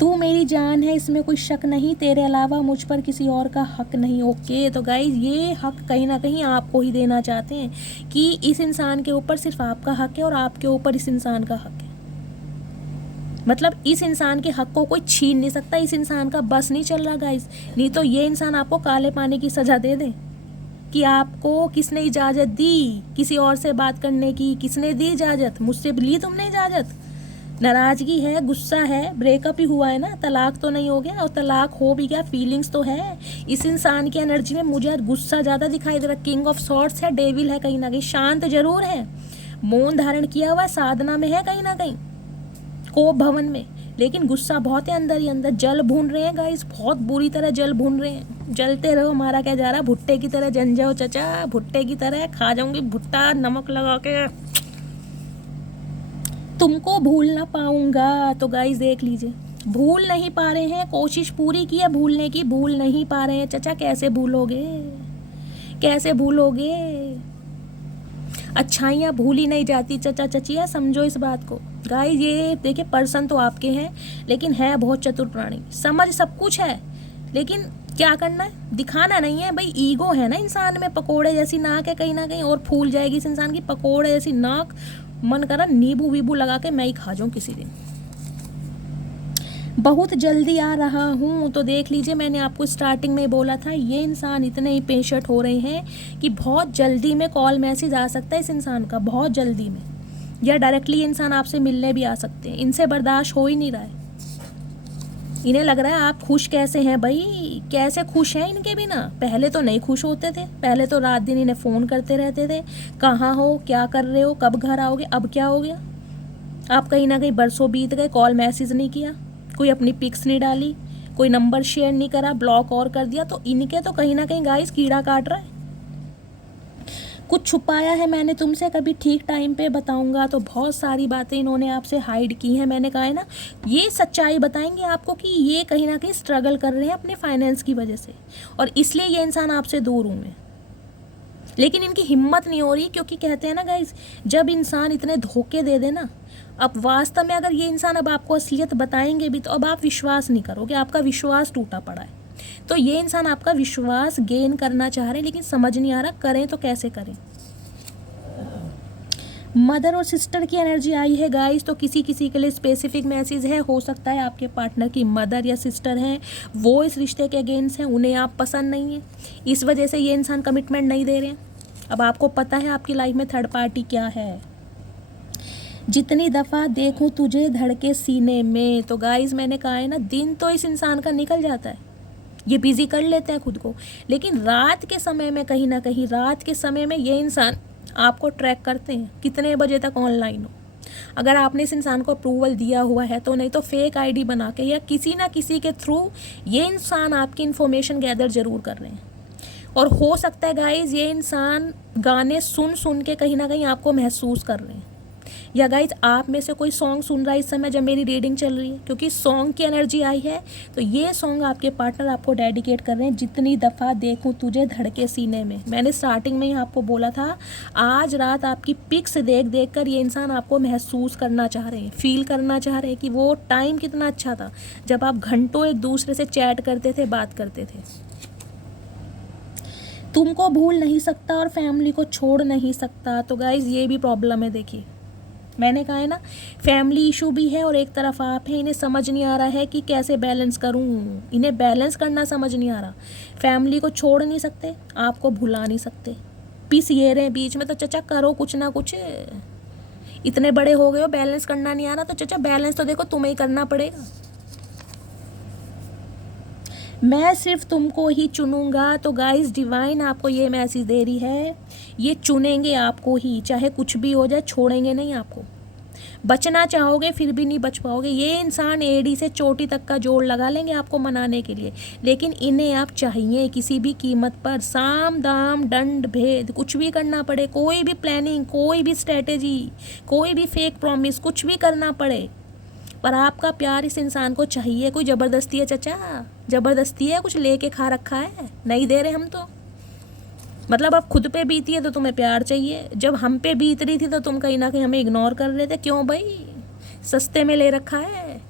तू मेरी जान है, इसमें कोई शक नहीं, तेरे अलावा मुझ पर किसी और का हक नहीं। ओके तो गाइज ये हक कहीं ना कहीं आपको ही देना चाहते हैं कि इस इंसान के ऊपर सिर्फ आपका हक है और आपके ऊपर इस इंसान का हक है। मतलब इस इंसान के हक को कोई छीन नहीं सकता, इस इंसान का बस नहीं चल रहा गाइज। नहीं तो ये इंसान आपको काले पानी की सज़ा दे दे कि आपको किसने इजाज़त दी किसी और से बात करने की, किसने दी इजाज़त, मुझसे ली तुमने इजाज़त। नाराज़गी है, गुस्सा है, ब्रेकअप ही हुआ है ना, तलाक तो नहीं हो गया, और तलाक हो भी गया फीलिंग्स तो है। इस इंसान की एनर्जी में मुझे गुस्सा ज़्यादा दिखाई दे रहा। किंग ऑफ सॉर्ड्स है, डेविल है, कहीं ना कहीं शांत जरूर है, मौन धारण किया हुआ साधना में है, कहीं ना कहीं कोप भवन में, लेकिन गुस्सा बहुत है अंदर ही अंदर। जल भून रहे हैं गाइस, बहुत बुरी तरह जल भून रहे हैं। जलते रहो, हमारा क्या जा रहा, भुट्टे की तरह जन जाओ चचा, भुट्टे की तरह खा जाऊंगी भुट्टा नमक लगा के, तुमको भूल ना पाऊंगा। तो गाइस देख लीजिए, भूल नहीं पा रहे हैं, कोशिश पूरी की है भूलने की, भूल नहीं पा रहे हैं। चचा कैसे भूलोगे, कैसे भूलोगे, अच्छाइयाँ भूली नहीं जाती चचा चचिया, समझो इस बात को। गाइस ये देखिए पर्सन तो आपके हैं, लेकिन है बहुत चतुर प्राणी, समझ सब कुछ है, लेकिन क्या करना है, दिखाना नहीं है भाई। ईगो है ना इंसान में, पकोड़े जैसी नाक है कहीं ना कहीं, और फूल जाएगी इस इंसान की पकोड़े जैसी नाक। मन करा नींबू वीबू लगा के मैं ही खा जाऊँ किसी दिन। बहुत जल्दी आ रहा हूँ। तो देख लीजिए मैंने आपको स्टार्टिंग में बोला था, ये इंसान इतने ही पेशेंट हो रहे हैं कि बहुत जल्दी में कॉल मैसेज आ सकता है इस इंसान का, बहुत जल्दी में, या डायरेक्टली इंसान आपसे मिलने भी आ सकते हैं। इनसे बर्दाश्त हो ही नहीं रहा है। इन्हें लग रहा है आप खुश कैसे हैं भाई, कैसे खुश हैं इनके बिना। पहले तो नहीं खुश होते थे, पहले तो रात दिन इन्हें फ़ोन करते रहते थे, कहाँ हो, क्या कर रहे हो, कब घर आओगे। अब क्या हो गया, आप कहीं ना कहीं बरसों बीत गए, कॉल मैसेज नहीं किया, कोई अपनी पिक्स नहीं डाली, कोई नंबर शेयर नहीं करा, ब्लॉक और कर दिया। तो इनके तो कहीं ना कहीं गाइस कीड़ा काट रहा है। कुछ छुपाया है मैंने तुमसे, कभी ठीक टाइम पे बताऊंगा। तो बहुत सारी बातें इन्होंने आपसे हाइड की हैं। मैंने कहा है ना, ये सच्चाई बताएंगे आपको कि ये कहीं ना कहीं स्ट्रगल कर रहे हैं अपने फाइनेंस की वजह से, और इसलिए ये इंसान आपसे दूर हुए। लेकिन इनकी हिम्मत नहीं हो रही, क्योंकि कहते हैं ना गाइस, जब इंसान इतने धोखे दे दे ना, अब वास्तव में अगर ये इंसान अब आपको असलियत बताएंगे भी तो अब आप विश्वास नहीं करोगे, आपका विश्वास टूटा पड़ा है। तो ये इंसान आपका विश्वास गेन करना चाह रहे हैं, लेकिन समझ नहीं आ रहा करें तो कैसे करें। मदर और सिस्टर की एनर्जी आई है गाइस, तो किसी किसी के लिए स्पेसिफिक मैसेज है। हो सकता है आपके पार्टनर की मदर या सिस्टर हैं, वो इस रिश्ते के अगेंस्ट हैं, उन्हें आप पसंद नहीं है, इस वजह से ये इंसान कमिटमेंट नहीं दे रहे हैं। अब आपको पता है आपकी लाइफ में थर्ड पार्टी क्या है। जितनी दफ़ा देखूं तुझे धड़के सीने में, तो गाइस मैंने कहा है ना, दिन तो इस इंसान का निकल जाता है, ये बिजी कर लेते हैं खुद को, लेकिन रात के समय में कहीं ना कहीं, रात के समय में ये इंसान आपको ट्रैक करते हैं, कितने बजे तक ऑनलाइन हो। अगर आपने इस इंसान को अप्रूवल दिया हुआ है तो, नहीं तो फेक आईडी बना के या किसी ना किसी के थ्रू ये इंसान आपकी इन्फॉर्मेशन गैदर ज़रूर कर रहे हैं। और हो सकता है गाइज ये इंसान गाने सुन सुन के कहीं ना कहीं आपको महसूस कर रहे हैं, या गाइज आप में से कोई सॉन्ग सुन रहा है इस समय जब मेरी रीडिंग चल रही है, क्योंकि सॉन्ग की एनर्जी आई है। तो ये सॉन्ग आपके पार्टनर आपको डेडिकेट कर रहे हैं, जितनी दफ़ा देखूं तुझे धड़के सीने में। मैंने स्टार्टिंग में ही आपको बोला था, आज रात आपकी पिक्स देख देख कर ये इंसान आपको महसूस करना चाह रहे हैं, फील करना चाह रहे हैं कि वो टाइम कितना अच्छा था जब आप घंटों एक दूसरे से चैट करते थे, बात करते थे। तुमको भूल नहीं सकता और फैमिली को छोड़ नहीं सकता। तो गाइज ये भी प्रॉब्लम है। देखिए मैंने कहा है ना, फैमिली इशू भी है और एक तरफ आप हैं, इन्हें समझ नहीं आ रहा है कि कैसे बैलेंस करूं, इन्हें बैलेंस करना समझ नहीं आ रहा। फैमिली को छोड़ नहीं सकते, आपको भुला नहीं सकते, पिस ये रहे बीच में। तो चचा करो कुछ ना कुछ, इतने बड़े हो गए हो, बैलेंस करना नहीं आ रहा, तो चचा बैलेंस तो देखो तुम्हें ही करना पड़ेगा। मैं सिर्फ तुमको ही चुनूंगा। तो गाइस डिवाइन आपको ये मैसेज दे रही है, ये चुनेंगे आपको ही, चाहे कुछ भी हो जाए, छोड़ेंगे नहीं आपको। बचना चाहोगे फिर भी नहीं बच पाओगे। ये इंसान एड़ी से चोटी तक का जोड़ लगा लेंगे आपको मनाने के लिए, लेकिन इन्हें आप चाहिए किसी भी कीमत पर। साम दाम दंड भेद कुछ भी करना पड़े, कोई भी प्लानिंग, कोई भी स्ट्रेटेजी, कोई भी फेक प्रॉमिस, कुछ भी करना पड़े, पर आपका प्यार इस इंसान को चाहिए। कोई ज़बरदस्ती है चचा, ज़बरदस्ती है, कुछ लेके खा रखा है, नहीं दे रहे हम तो। मतलब अब खुद पे बीती है तो तुम्हें प्यार चाहिए, जब हम पे बीत रही थी तो तुम कहीं ना कहीं हमें इग्नोर कर रहे थे। क्यों भाई, सस्ते में ले रखा है।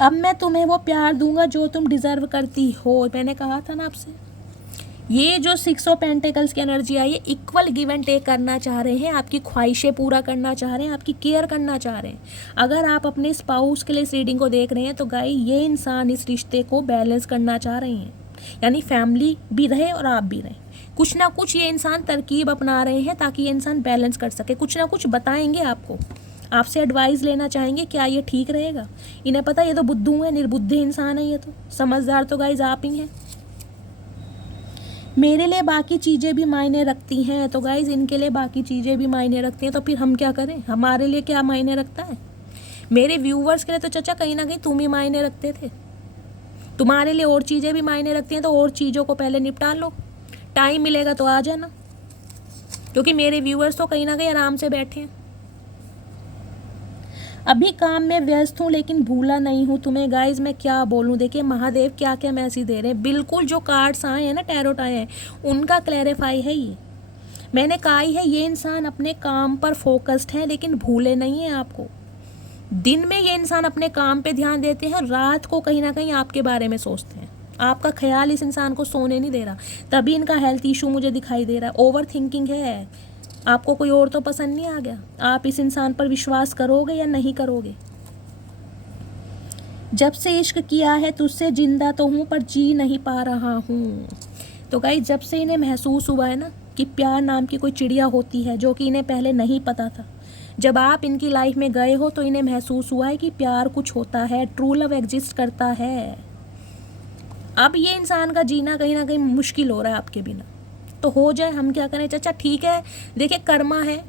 अब मैं तुम्हें वो प्यार दूंगा जो तुम डिज़र्व करती हो। मैंने कहा था ना आपसे, ये जो 6 ऑफ पेंटिकल्स की एनर्जी आई है, इक्वल गिव एंड टेक करना चाह रहे हैं, आपकी ख्वाहिशें पूरा करना चाह रहे हैं, आपकी केयर करना चाह रहे हैं। अगर आप अपने स्पाउस के लिए इस रीडिंग को देख रहे हैं तो गाई ये इंसान इस रिश्ते को बैलेंस करना चाह रहे हैं, यानी फैमिली भी रहे और आप भी रहें। कुछ ना कुछ ये इंसान तरकीब अपना रहे हैं ताकि ये इंसान बैलेंस कर सके। कुछ ना कुछ बताएंगे आपको, आपसे एडवाइस लेना चाहेंगे, क्या ये ठीक रहेगा। इन्हें पता ये तो बुद्धू है, निर्बुद्धे इंसान है, ये तो समझदार तो गाइज आप ही हैं। मेरे लिए बाकी चीज़ें भी मायने रखती हैं। तो गाइज इनके लिए बाकी चीज़ें भी मायने रखती हैं, तो फिर हम क्या करें, हमारे लिए क्या मायने रखता है। मेरे व्यूवर्स के लिए तो चचा कहीं ना कहीं तुम ही मायने रखते थे, तुम्हारे लिए और चीज़ें भी मायने रखती हैं, तो और चीज़ों को पहले निपटा लो, टाइम मिलेगा तो आ जाना, क्योंकि मेरे व्यूवर्स तो कहीं ना कहीं आराम से बैठे हैं। अभी काम में व्यस्त हूँ लेकिन भूला नहीं हूँ तुम्हें। गाइज मैं क्या बोलूँ, देखिए महादेव क्या क्या मैसेज दे रहे हैं। बिल्कुल जो कार्ड्स आए हैं ना, टैरोट आए हैं, उनका क्लैरिफाई है ये। मैंने कहा ही है, ये इंसान अपने काम पर फोकस्ड है लेकिन भूले नहीं है आपको। दिन में ये इंसान अपने काम पे ध्यान देते हैं, रात को कहीं ना कहीं आपके बारे में सोचते हैं। आपका ख्याल इस इंसान को सोने नहीं दे रहा, तभी इनका हेल्थ इशू मुझे दिखाई दे रहा है। ओवर थिंकिंग है, आपको कोई और तो पसंद नहीं आ गया। आप इस इंसान पर विश्वास करोगे या नहीं करोगे। जब से इश्क किया है तुझसे जिंदा तो हूँ पर जी नहीं पा रहा हूँ। तो गाइस जब से इन्हें महसूस हुआ है ना कि प्यार नाम की कोई चिड़िया होती है, जो कि इन्हें पहले नहीं पता था, जब आप इनकी लाइफ में गए हो तो इन्हें महसूस हुआ है कि प्यार कुछ होता है, ट्रू लव एग्जिस्ट करता है। अब ये इंसान का जीना कहीं ना कहीं मुश्किल हो रहा है आपके बिना, तो हो जाए, हम क्या करें चाचा। ठीक है, देखिए कर्मा है,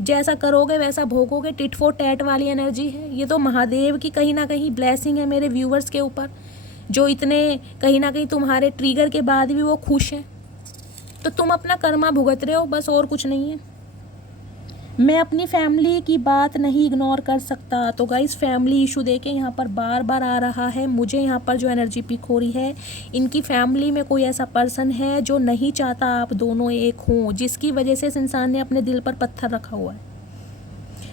जैसा करोगे वैसा भोगोगे, टिट फॉर टैट वाली एनर्जी है। ये तो महादेव की कहीं ना कहीं ब्लेसिंग है मेरे व्यूवर्स के ऊपर, जो इतने कहीं ना कहीं तुम्हारे ट्रिगर के बाद भी वो खुश हैं। तो तुम अपना कर्मा भुगत रहे हो, बस, और कुछ नहीं है। मैं अपनी फैमिली की बात नहीं इग्नोर कर सकता। तो गाइस फैमिली इशू देखें यहाँ पर बार बार आ रहा है मुझे। यहाँ पर जो एनर्जी पिक हो रही है, इनकी फैमिली में कोई ऐसा पर्सन है जो नहीं चाहता आप दोनों एक हों, जिसकी वजह से इस इंसान ने अपने दिल पर पत्थर रखा हुआ है।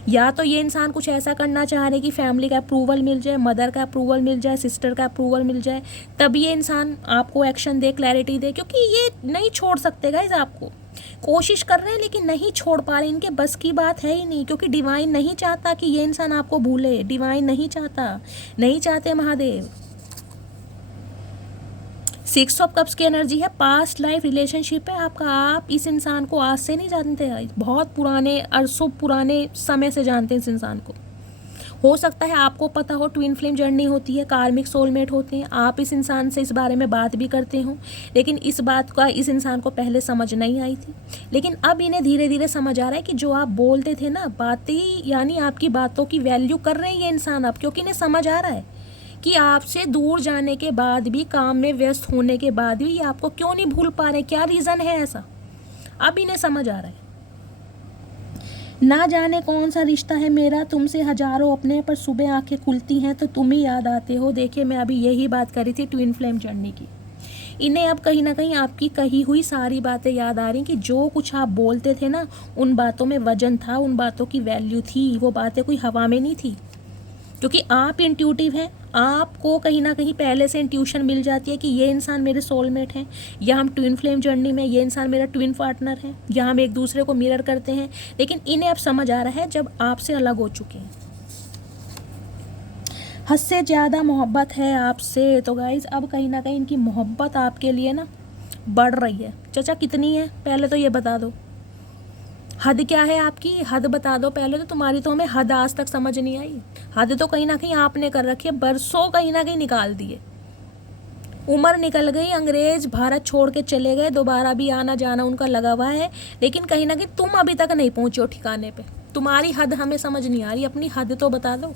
या तो ये इंसान कुछ ऐसा करना चाह रहे कि फैमिली का अप्रूवल मिल जाए, मदर का अप्रूवल मिल जाए, सिस्टर का अप्रूवल मिल जाए, तब ये इंसान आपको एक्शन दे, क्लैरिटी दे, क्योंकि ये नहीं छोड़ सकते गाइस आपको। कोशिश कर रहे हैं लेकिन नहीं छोड़ पा रहे, इनके बस की बात है ही नहीं, क्योंकि डिवाइन नहीं चाहता कि ये इंसान आपको भूले। डिवाइन नहीं चाहता, नहीं चाहते महादेव। 6 ऑफ कप्स की एनर्जी है, पास्ट लाइफ रिलेशनशिप है आपका। आप इस इंसान को आज से नहीं जानते, बहुत पुराने, अरसों पुराने समय से जानते हैं इस इंसान को। हो सकता है आपको पता हो ट्विन फ्लेम जर्नी होती है, कार्मिक सोलमेट होते हैं, आप इस इंसान से इस बारे में बात भी करते हो, लेकिन इस बात का इस इंसान को पहले समझ नहीं आई थी। लेकिन अब इन्हें धीरे धीरे समझ आ रहा है कि जो आप बोलते थे ना बातें, यानी आपकी बातों की वैल्यू कर रहे हैं ये इंसान अब, क्योंकि इन्हें समझ आ रहा है कि आपसे दूर जाने के बाद भी, काम में व्यस्त होने के बाद भी ये आपको क्यों नहीं भूल पा रहे, क्या रीज़न है ऐसा। अब इन्हें समझ आ रहा है। ना जाने कौन सा रिश्ता है मेरा तुमसे हजारों अपने, पर सुबह आंखें खुलती हैं तो तुम ही याद आते हो। देखिए मैं अभी यही बात कर रही थी ट्विन फ्लेम जर्नी की। इन्हें अब कहीं ना कहीं आपकी कही हुई सारी बातें याद आ रही कि जो कुछ आप बोलते थे ना, उन बातों में वजन था, उन बातों की वैल्यू थी, वो बातें कोई हवा में नहीं थी। क्योंकि आप इंट्यूटिव हैं, आपको कहीं ना कहीं पहले से इंट्यूशन मिल जाती है कि ये इंसान मेरे सोलमेट हैं, या हम ट्विन फ्लेम जर्नी में ये इंसान मेरा ट्विन पार्टनर है, या हम एक दूसरे को मिरर करते हैं। लेकिन इन्हें अब समझ आ रहा है जब आपसे अलग हो चुके हैं। हद से ज़्यादा मोहब्बत है आपसे। तो गाइज अब कहीं ना कहीं इनकी मोहब्बत आपके लिए ना बढ़ रही है। चाचा कितनी है पहले तो ये बता दो, हद क्या है आपकी, हद बता दो पहले तो। तुम्हारी तो हमें हद आज तक समझ नहीं आई। हद तो कहीं ना कहीं आपने कर रखी है, बरसों कहीं ना कहीं निकाल दिए। उम्र निकल गई, अंग्रेज भारत छोड़ के चले गए, दोबारा भी आना जाना उनका लगा हुआ है, लेकिन कहीं ना कहीं तुम अभी तक नहीं पहुंचे हो ठिकाने पे। तुम्हारी हद हमें समझ नहीं आ रही, अपनी हद तो बता दो।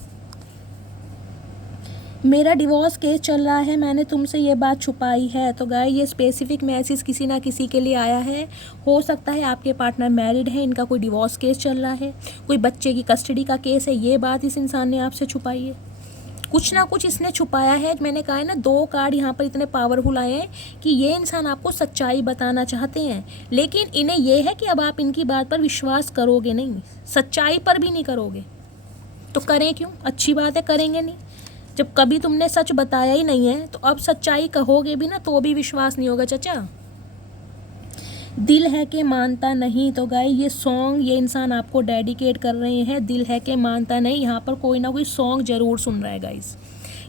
मेरा डिवोर्स केस चल रहा है, मैंने तुमसे ये बात छुपाई है। तो गाय ये स्पेसिफिक मैसेज किसी ना किसी के लिए आया है। हो सकता है आपके पार्टनर मैरिड है, इनका कोई डिवोर्स केस चल रहा है, कोई बच्चे की कस्टडी का केस है, ये बात इस इंसान ने आपसे छुपाई है। कुछ ना कुछ इसने छुपाया है। मैंने कहा है ना, 2 कार्ड यहाँ पर इतने पावरफुल आए हैं कि ये इंसान आपको सच्चाई बताना चाहते हैं, लेकिन इन्हें ये है कि अब आप इनकी बात पर विश्वास करोगे नहीं, सच्चाई पर भी नहीं करोगे। तो करें क्यों, अच्छी बात है, करेंगे नहीं। जब कभी तुमने सच बताया ही नहीं है तो अब सच्चाई कहोगे भी ना तो भी विश्वास नहीं होगा चाचा। दिल है कि मानता नहीं। तो गाय ये सॉन्ग ये इंसान आपको डेडिकेट कर रहे हैं, दिल है कि मानता नहीं। यहाँ पर कोई ना कोई सॉन्ग जरूर सुन रहा है गाइस,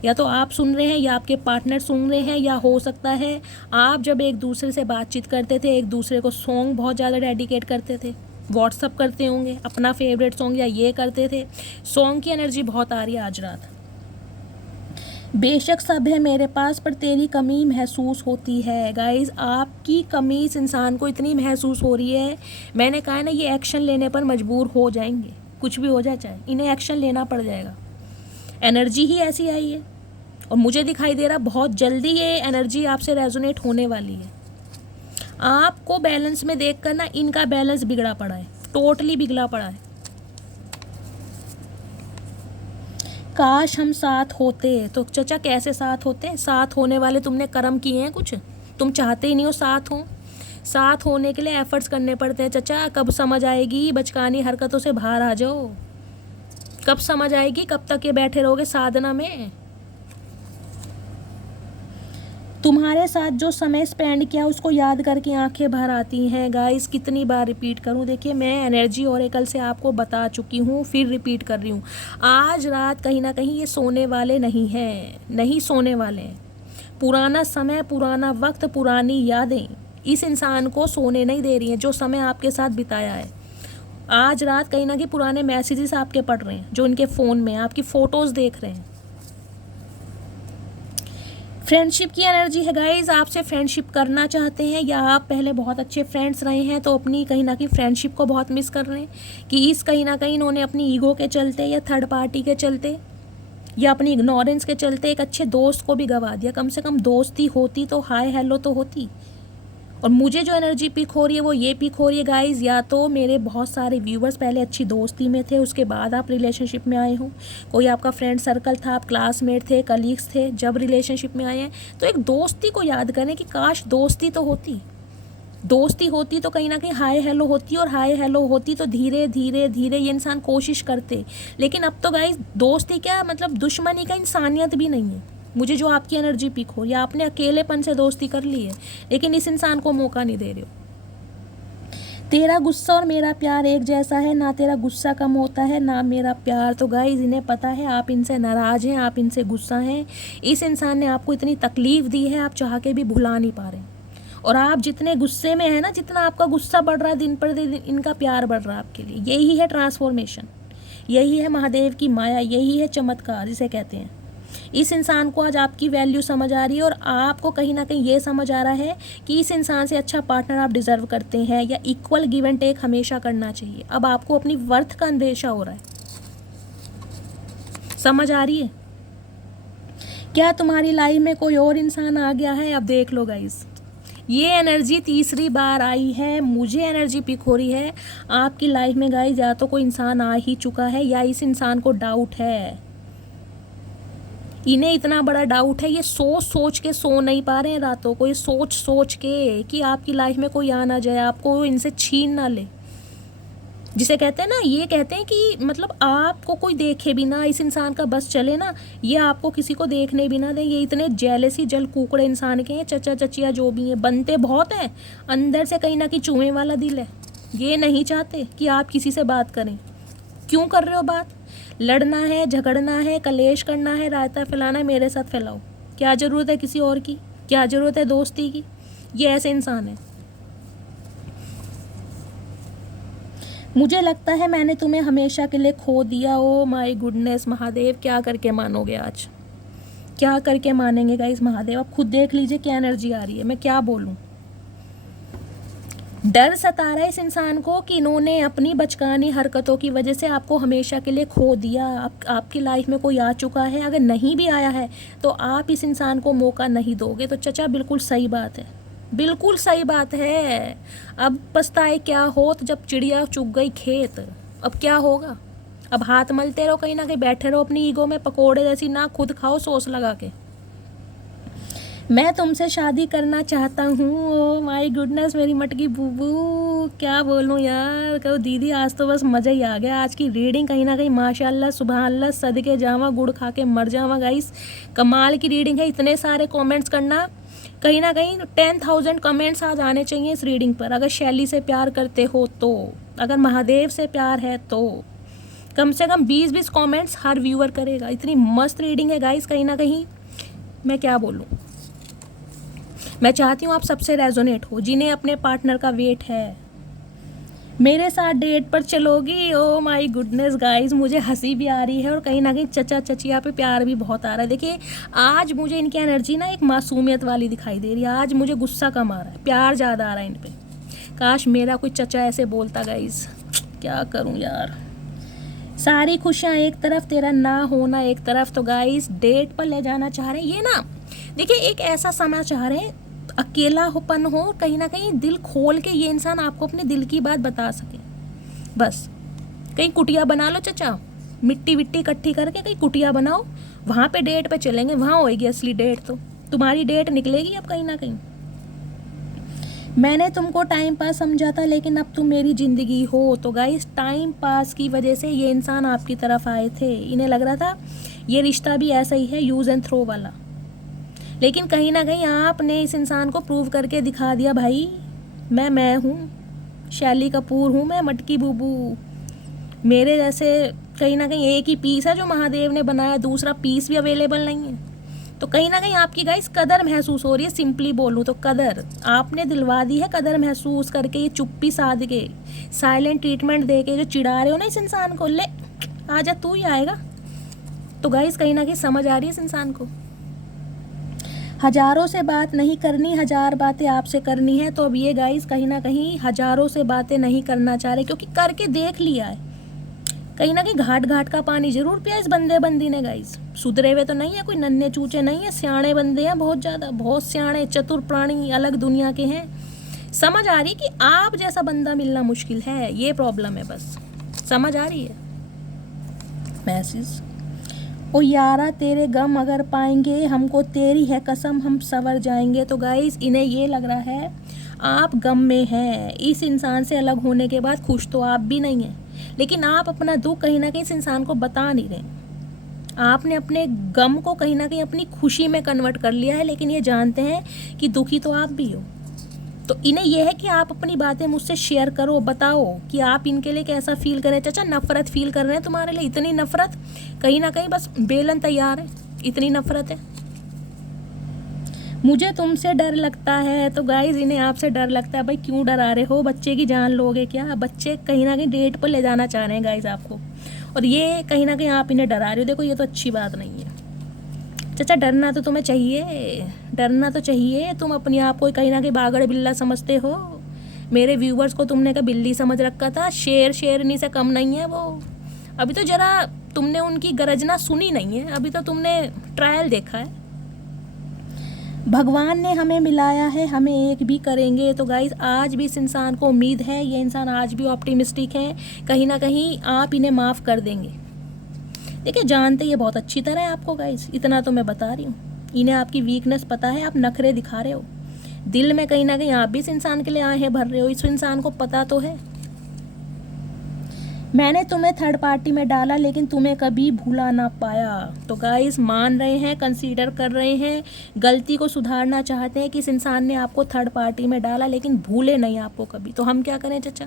या तो आप सुन रहे हैं या आपके पार्टनर सुन रहे हैं, या हो सकता है आप जब एक दूसरे से बातचीत करते थे एक दूसरे को सॉन्ग बहुत ज़्यादा डेडिकेट करते थे, व्हाट्सअप करते होंगे अपना फेवरेट सॉन्ग, या ये करते थे। सॉन्ग की एनर्जी बहुत आ रही है आज रात। बेशक सब है मेरे पास पर तेरी कमी महसूस होती है। गाइज़ आपकी कमी इस इंसान को इतनी महसूस हो रही है, मैंने कहा है ना, ये एक्शन लेने पर मजबूर हो जाएंगे, कुछ भी हो जाए चाहे, इन्हें एक्शन लेना पड़ जाएगा। एनर्जी ही ऐसी आई है और मुझे दिखाई दे रहा बहुत जल्दी ये एनर्जी आपसे रेजोनेट होने वाली है। आपको बैलेंस में देख कर ना इनका बैलेंस बिगड़ा पड़ा है, टोटली बिगड़ा पड़ा है। काश हम साथ होते। तो चाचा कैसे साथ होते, साथ होने वाले तुमने कर्म किए हैं कुछ, तुम चाहते ही नहीं हो साथ हो। साथ होने के लिए एफर्ट्स करने पड़ते हैं चाचा। कब समझ आएगी, बचकानी हरकतों से बाहर आ जाओ। कब समझ आएगी, कब तक ये बैठे रहोगे साधना में। तुम्हारे साथ जो समय स्पेंड किया उसको याद करके आंखें भर आती हैं। गाइस कितनी बार रिपीट करूं, देखिए मैं एनर्जी ओरेकल से आपको बता चुकी हूं, फिर रिपीट कर रही हूं। आज रात कहीं ना कहीं ये सोने वाले नहीं हैं, नहीं सोने वाले हैं। पुराना समय, पुराना वक्त, पुरानी यादें इस इंसान को सोने नहीं दे रही हैं, जो समय आपके साथ बिताया है। आज रात कहीं ना कहीं पुराने मैसेजेस आपके पढ़ रहे हैं, जो इनके फ़ोन में, आपकी फ़ोटोज़ देख रहे हैं। फ्रेंडशिप की एनर्जी है गाइज, आपसे फ्रेंडशिप करना चाहते हैं, या आप पहले बहुत अच्छे फ्रेंड्स रहे हैं तो अपनी कहीं ना कहीं फ्रेंडशिप को बहुत मिस कर रहे हैं कि इस कहीं ना कहीं इन्होंने अपनी ईगो के चलते या थर्ड पार्टी के चलते या अपनी इग्नोरेंस के चलते एक अच्छे दोस्त को भी गंवा दिया। कम से कम दोस्ती होती तो हाय हेलो तो होती। और मुझे जो एनर्जी पिक हो रही है वो ये पिक हो रही है गाइज़, या तो मेरे बहुत सारे व्यूवर्स पहले अच्छी दोस्ती में थे, उसके बाद आप रिलेशनशिप में आए हो, कोई आपका फ्रेंड सर्कल था, आप क्लासमेट थे, कलीग्स थे, जब रिलेशनशिप में आए हैं तो एक दोस्ती को याद करें कि काश दोस्ती तो होती। दोस्ती होती तो कहीं ना कहीं हाय हेलो होती, और हाय हेलो होती तो धीरे धीरे धीरे ये इंसान कोशिश करते। लेकिन अब तो गाइस दोस्ती क्या, मतलब दुश्मनी का इंसानियत भी नहीं है। मुझे जो आपकी एनर्जी पिक हो, या आपने अकेलेपन से दोस्ती कर ली है लेकिन इस इंसान को मौका नहीं दे रहे हो। तेरा गुस्सा और मेरा प्यार एक जैसा है, ना तेरा गुस्सा कम होता है ना मेरा प्यार। तो गाइस इन्हें पता है आप इनसे नाराज़ हैं, आप इनसे गुस्सा हैं। इस इंसान ने आपको इतनी तकलीफ़ दी है, आप चाह के भी भुला नहीं पा रहे। और आप जितने गुस्से में हैं ना, जितना आपका गुस्सा बढ़ रहा है दिन पर दिन, इनका प्यार बढ़ रहा है आपके लिए। यही है ट्रांसफॉर्मेशन, यही है महादेव की माया, यही है चमत्कार जिसे कहते हैं। इस इंसान को आज आपकी वैल्यू समझ आ रही है, और आपको कहीं ना कहीं ये समझ आ रहा है कि इस इंसान से अच्छा पार्टनर आप डिज़र्व करते हैं, या इक्वल गिव एंड टेक हमेशा करना चाहिए। अब आपको अपनी वर्थ का अंदेशा हो रहा है। समझ आ रही है? क्या तुम्हारी लाइफ में कोई और इंसान आ गया है? अब देख लो गाइस, ये एनर्जी तीसरी बार आई है, मुझे एनर्जी पिक हो रही है आपकी लाइफ में गाइस। या तो कोई इंसान आ ही चुका है, या इस इंसान को डाउट है। इन्हें इतना बड़ा डाउट है, ये सोच सोच के सो नहीं पा रहे हैं रातों को, ये सोच सोच के कि आपकी लाइफ में कोई आ ना जाए, आपको इनसे छीन ना ले। जिसे कहते हैं ना, ये कहते हैं कि मतलब आपको कोई देखे भी ना, इस इंसान का बस चले ना, ये आपको किसी को देखने भी ना दे। ये इतने जेलसी जल कुकड़े इंसान के हैं, चचा चचिया जो भी हैं, बनते बहुत हैं, अंदर से कहीं ना कहीं चूहे वाला दिल है। ये नहीं चाहते कि आप किसी से बात करें। क्यों कर रहे हो बात? लड़ना है, झगड़ना है, कलेश करना है, रायता फैलाना है, मेरे साथ फैलाओ। क्या ज़रूरत है किसी और की? क्या ज़रूरत है दोस्ती की? ये ऐसे इंसान है। मुझे लगता है मैंने तुम्हें हमेशा के लिए खो दिया। ओ माय गुडनेस महादेव, क्या करके मानोगे आज? क्या करके मानेंगे गाइस महादेव? आप खुद देख लीजिए क्या एनर्जी आ रही है, मैं क्या बोलूं। डर सता रहा है इस इंसान को कि इन्होंने अपनी बचकानी हरकतों की वजह से आपको हमेशा के लिए खो दिया। आपकी लाइफ में कोई आ चुका है, अगर नहीं भी आया है तो आप इस इंसान को मौका नहीं दोगे। तो चचा बिल्कुल सही बात है, बिल्कुल सही बात है। अब पछताए क्या होत जब चिड़िया चुग गई खेत। अब क्या होगा? अब हाथ मलते रहो, कहीं ना कहीं बैठे रहो अपनी ईगो में पकोड़े जैसी, ना खुद खाओ सॉस लगा के। मैं तुमसे शादी करना चाहता हूँ। ओ माय गुडनेस मेरी मटकी बूबू, क्या बोलूँ यार। कहो दीदी आज तो बस मज़ा ही आ गया। आज की रीडिंग कहीं ना कहीं माशाल्लाह सुबह अल्लाह, सदके जावा, गुड़ खा के मर जावा गाइस। कमाल की रीडिंग है। इतने सारे कमेंट्स करना, कहीं ना कहीं 10,000 कमेंट्स आज आने चाहिए इस रीडिंग पर। अगर शैली से प्यार करते हो तो, अगर महादेव से प्यार है तो कम से कम 20-20 कमेंट्स हर व्यूअर करेगा। इतनी मस्त रीडिंग है गाइस, कहीं ना कहीं मैं क्या बोलूँ। मैं चाहती हूँ आप सबसे रेजोनेट हो, जिन्हें अपने पार्टनर का वेट है। मेरे साथ डेट पर चलोगी? ओ माय गुडनेस गाइस, मुझे हंसी भी आ रही है और कहीं ना कहीं चचा चचिया पे प्यार भी बहुत आ रहा है। देखिए आज मुझे इनकी एनर्जी ना एक मासूमियत वाली दिखाई दे रही है। आज मुझे गुस्सा कम आ रहा है, प्यार ज़्यादा आ रहा है इन पे। काश मेरा कोई चचा ऐसे बोलता गाइस, क्या करूँ यार। सारी खुशियाँ एक तरफ, तेरा ना होना एक तरफ। तो गाइस डेट पर ले जाना चाह रहे हैं ये ना। देखिए एक ऐसा समय चाह रहे हैं अकेलापन हो, कहीं ना कहीं दिल खोल के ये इंसान आपको अपने दिल की बात बता सके। बस कहीं कुटिया बना लो चचा, मिट्टी विट्टी इकट्ठी करके कहीं कुटिया बनाओ, वहाँ पे डेट पे चलेंगे, वहाँ होएगी असली डेट। तो तुम्हारी डेट निकलेगी अब कहीं ना कहीं। मैंने तुमको टाइम पास समझा था लेकिन अब तुम मेरी ज़िंदगी हो। तो गाइस टाइम पास की वजह से ये इंसान आपकी तरफ आए थे। इन्हें लग रहा था ये रिश्ता भी ऐसा ही है, यूज़ एंड थ्रो वाला। लेकिन कहीं ना कहीं आपने इस इंसान को प्रूव करके दिखा दिया, भाई मैं हूँ, शैली कपूर हूँ, मैं मटकी बूबू। मेरे जैसे कहीं ना कहीं एक ही पीस है जो महादेव ने बनाया, दूसरा पीस भी अवेलेबल नहीं है। तो कहीं ना कहीं आपकी गाइस कदर महसूस हो रही है। सिंपली बोलूँ तो कदर आपने दिलवा दी है, कदर महसूस करके ये चुप्पी साध के साइलेंट ट्रीटमेंट दे के जो चिढ़ा रहे हो ना इस इंसान को, ले आजा तू ही आएगा। तो गाइस कहीं ना कहीं समझ आ रही है इस इंसान को। हजारों से बात नहीं करनी, हजार बातें आपसे करनी है। तो अब ये गाइस कहीं ना कहीं हजारों से बातें नहीं करना चाह रहे, क्योंकि करके देख लिया है। कहीं ना कहीं घाट घाट का पानी जरूर पिया इस बंदे बंदी ने गाइस। सुधरे हुए तो नहीं है, कोई नन्हे चूचे नहीं है, सियाणे बंदे हैं, बहुत ज़्यादा, बहुत सियाणे चतुर प्राणी, अलग दुनिया के हैं। समझ आ रही कि आप जैसा बंदा मिलना मुश्किल है, ये प्रॉब्लम है बस। समझ आ रही है मैसेज। ओ यारा तेरे गम अगर पाएंगे हमको, तेरी है कसम हम सवर जाएंगे। तो गाइस इन्हें ये लग रहा है आप गम में हैं। इस इंसान से अलग होने के बाद खुश तो आप भी नहीं हैं, लेकिन आप अपना दुख कहीं ना कहीं इस इंसान को बता नहीं रहे। आपने अपने गम को कहीं ना कहीं अपनी खुशी में कन्वर्ट कर लिया है, लेकिन ये जानते हैं कि दुखी तो आप भी हो। तो इन्हें यह है कि आप अपनी बातें मुझसे शेयर करो, बताओ कि आप इनके लिए कैसा फील करें। चाचा नफरत फील कर रहे हैं तुम्हारे लिए, इतनी नफरत, कहीं ना कहीं बस बेलन तैयार है, इतनी नफरत है। मुझे तुमसे डर लगता है। तो गाइज इन्हें आपसे डर लगता है। भाई क्यों डरा रहे हो, बच्चे की जान लोगे क्या? बच्चे कहीं ना कहीं डेट पर ले जाना चाह रहे हैं गाइज आपको, और ये कहीं ना कहीं आप इन्हें डरा रहे हो। देखो ये तो अच्छी बात नहीं है चाचा, डरना तो तुम्हें चाहिए, डरना तो चाहिए। तुम अपने आप को कहीं ना कहीं बागड़ बिल्ला समझते हो। मेरे व्यूवर्स को तुमने क्या बिल्ली समझ रखा था? शेर शेरनी से कम नहीं है वो। अभी तो जरा तुमने उनकी गरजना सुनी नहीं है, अभी तो तुमने ट्रायल देखा है। भगवान ने हमें मिलाया है, हमें एक भी करेंगे। तो गाइज आज भी इस इंसान को उम्मीद है, ये इंसान आज भी ऑप्टिमिस्टिक है, कहीं ना कहीं आप इन्हें माफ़ कर देंगे। देखिए जानते ये बहुत अच्छी तरह है आपको गाइज, इतना तो मैं बता रही हूँ। इन्हें आपकी वीकनेस पता है, आप नखरे दिखा रहे हो, दिल में कहीं ना कहीं आप भी इस इंसान के लिए आहें भर रहे हो। इस इंसान को पता तो है मैंने तुम्हें थर्ड पार्टी में डाला, लेकिन तुम्हें कभी भूला ना पाया। तो गाइस मान रहे हैं, कंसीडर कर रहे हैं, गलती को सुधारना चाहते हैं कि इस इंसान ने आपको थर्ड पार्टी में डाला, लेकिन भूले नहीं आपको कभी। तो हम क्या करें चाचा?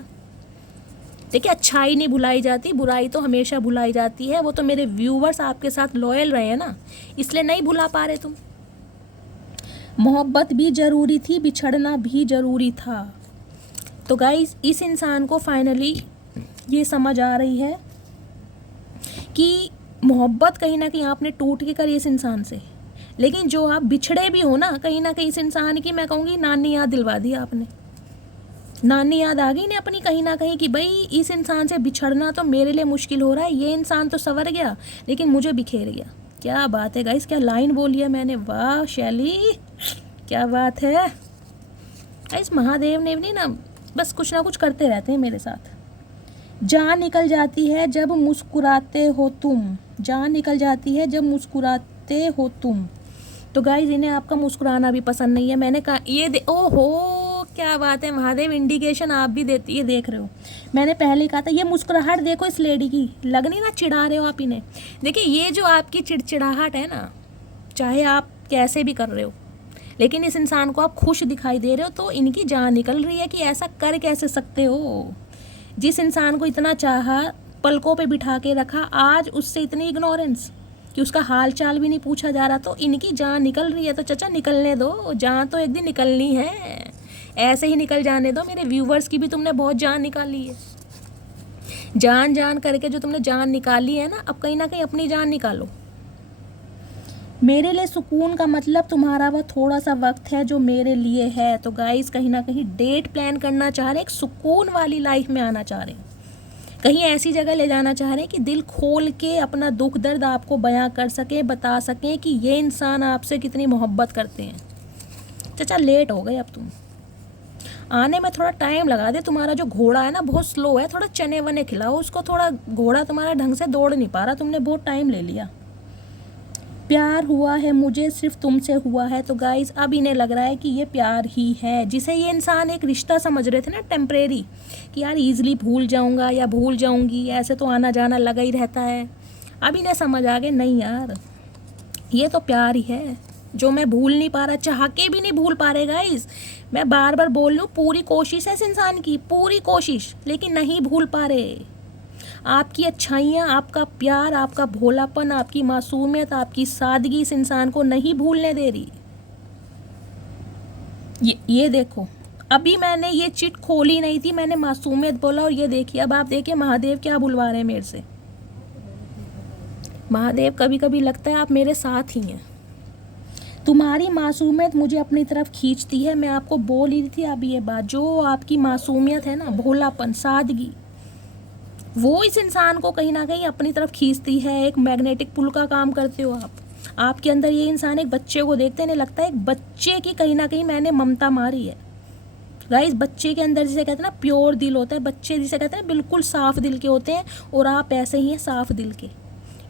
देखिए अच्छाई नहीं भुलाई जाती, बुराई तो हमेशा भुलाई जाती है। वो तो मेरे व्यूवर्स आपके साथ लॉयल रहे हैं ना, इसलिए नहीं भुला पा रहे तुम। मोहब्बत भी ज़रूरी थी, बिछड़ना भी ज़रूरी था। तो गाइस इस इंसान को फाइनली ये समझ आ रही है कि मोहब्बत कहीं ना कहीं आपने टूट के करी इस इंसान से, लेकिन जो आप बिछड़े भी हो ना कहीं इस इंसान की, मैं कहूँगी नानी याद दिलवा दी आपने। नानी याद आ गई ने अपनी कहीं ना कहीं कि भाई इस इंसान से बिछड़ना तो मेरे लिए मुश्किल हो रहा है। ये इंसान तो संवर गया लेकिन मुझे बिखेर गया। क्या बात है गाइस, क्या लाइन बोली है मैंने, वाह शैली क्या बात है गाइस। महादेव ने भी ना बस कुछ ना कुछ करते रहते हैं मेरे साथ। जान निकल जाती है जब मुस्कुराते हो तुम, जान निकल जाती है जब मुस्कुराते हो तुम। तो गाइज इन्हें आपका मुस्कुराना भी पसंद नहीं है। मैंने कहा ये ओहो क्या बात है, महादेव इंडिकेशन आप भी देती है, देख रहे हो। मैंने पहले ही कहा था ये मुस्कुराहट देखो इस लेडी की, लग नहीं ना चिढ़ा रहे हो आप इन्हें। देखिए ये जो आपकी चिड़चिड़ाहट है ना, चाहे आप कैसे भी कर रहे हो, लेकिन इस इंसान को आप खुश दिखाई दे रहे हो, तो इनकी जान निकल रही है कि ऐसा कर कैसे सकते हो। जिस इंसान को इतना चाहा, पलकों पे बिठा के रखा, आज उससे इतनी इग्नोरेंस कि उसका हाल चाल भी नहीं पूछा जा रहा, तो इनकी जान निकल रही है। तो चाचा निकलने दो, जान तो एक दिन निकलनी है, ऐसे ही निकल जाने दो। मेरे व्यूवर्स की भी तुमने बहुत जान निकाली है, जान जान करके जो तुमने जान निकाली है ना, अब कहीं ना कहीं अपनी जान निकालो। मेरे लिए सुकून का मतलब तुम्हारा वह थोड़ा सा वक्त है जो मेरे लिए है। तो गाइस कहीं ना कहीं डेट प्लान करना चाह रहे हैं, एक सुकून वाली लाइफ में आना चाह रहे हैं, कहीं ऐसी जगह ले जाना चाह रहे हैं कि दिल खोल के अपना दुख दर्द आपको बयां कर सके, बता सकें कि ये इंसान आपसे कितनी मोहब्बत करते हैं। चाचा लेट हो गए अब तुम, आने में थोड़ा टाइम लगा दे। तुम्हारा जो घोड़ा है ना बहुत स्लो है, थोड़ा चने वने खिलाओ उसको, थोड़ा घोड़ा तुम्हारा ढंग से दौड़ नहीं पा रहा, तुमने बहुत टाइम ले लिया। प्यार हुआ है मुझे, सिर्फ तुमसे हुआ है। तो गाइज अब इन्हें लग रहा है कि ये प्यार ही है, जिसे ये इंसान एक रिश्ता समझ रहे थे ना टेम्परेरी, कि यार ईजिली भूल जाऊंगा या भूल जाऊंगी, ऐसे तो आना जाना लगा ही रहता है। अब इन्हें समझ आ गए नहीं यार ये तो प्यार ही है, जो मैं भूल नहीं पा रहा, चाह के भी नहीं भूल पा रहे गाइज। मैं बार बार बोल लूँ, पूरी कोशिश है इस इंसान की, पूरी कोशिश, लेकिन नहीं भूल पा रहे। आपकी अच्छाइयाँ, आपका प्यार, आपका भोलापन, आपकी मासूमियत, आपकी सादगी इस इंसान को नहीं भूलने दे रही। ये देखो, अभी मैंने ये चिट खोली नहीं थी, मैंने मासूमियत बोला और ये देखिए, अब आप देखिए महादेव क्या बुलवा रहे हैं मेरे से। महादेव कभी कभी लगता है आप मेरे साथ ही हैं। तुम्हारी मासूमियत मुझे अपनी तरफ खींचती है। मैं आपको बोल ही थी अभी ये बात, जो आपकी मासूमियत है ना, भोलापन, सादगी, वो इस इंसान को कहीं ना कहीं अपनी तरफ खींचती है। एक मैग्नेटिक पुल का काम करते हो आप। आपके अंदर ये इंसान एक बच्चे को देखते हैं, लगता है एक बच्चे की कहीं ना कहीं मैंने ममता मारी है। गाइस, बच्चे के अंदर जिसे कहते हैं ना प्योर दिल होता है, बच्चे जिसे कहते हैं बिल्कुल साफ दिल के होते हैं, और आप ऐसे ही हैं साफ दिल के।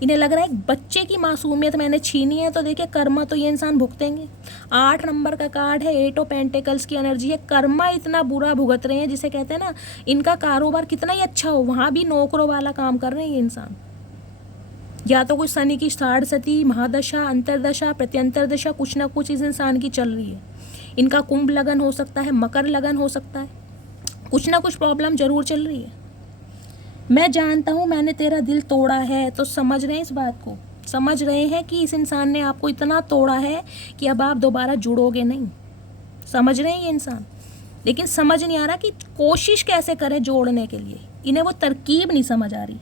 इन्हें लग रहा है एक बच्चे की मासूमियत मैंने छीनी है, तो देखिए कर्मा तो ये इंसान भुगतेंगे। 8 नंबर का कार्ड है, 8 ऑफ पेंटिकल्स की एनर्जी है। कर्मा इतना बुरा भुगत रहे हैं, जिसे कहते हैं ना, इनका कारोबार कितना ही अच्छा हो, वहाँ भी नौकरों वाला काम कर रहे हैं ये इंसान। या तो कोई शनि की साढ़सती, महादशा, अंतरदशा, प्रत्यंतर दशा, कुछ ना कुछ इस इंसान की चल रही है। इनका कुंभ लगन हो सकता है, मकर लगन हो सकता है, कुछ ना कुछ प्रॉब्लम जरूर चल रही है। मैं जानता हूँ मैंने तेरा दिल तोड़ा है, तो समझ रहे हैं इस बात को, समझ रहे हैं कि इस इंसान ने आपको इतना तोड़ा है कि अब आप दोबारा जुड़ोगे नहीं। समझ रहे हैं ये इंसान, लेकिन समझ नहीं आ रहा कि कोशिश कैसे करें जोड़ने के लिए। इन्हें वो तरकीब नहीं समझ आ रही।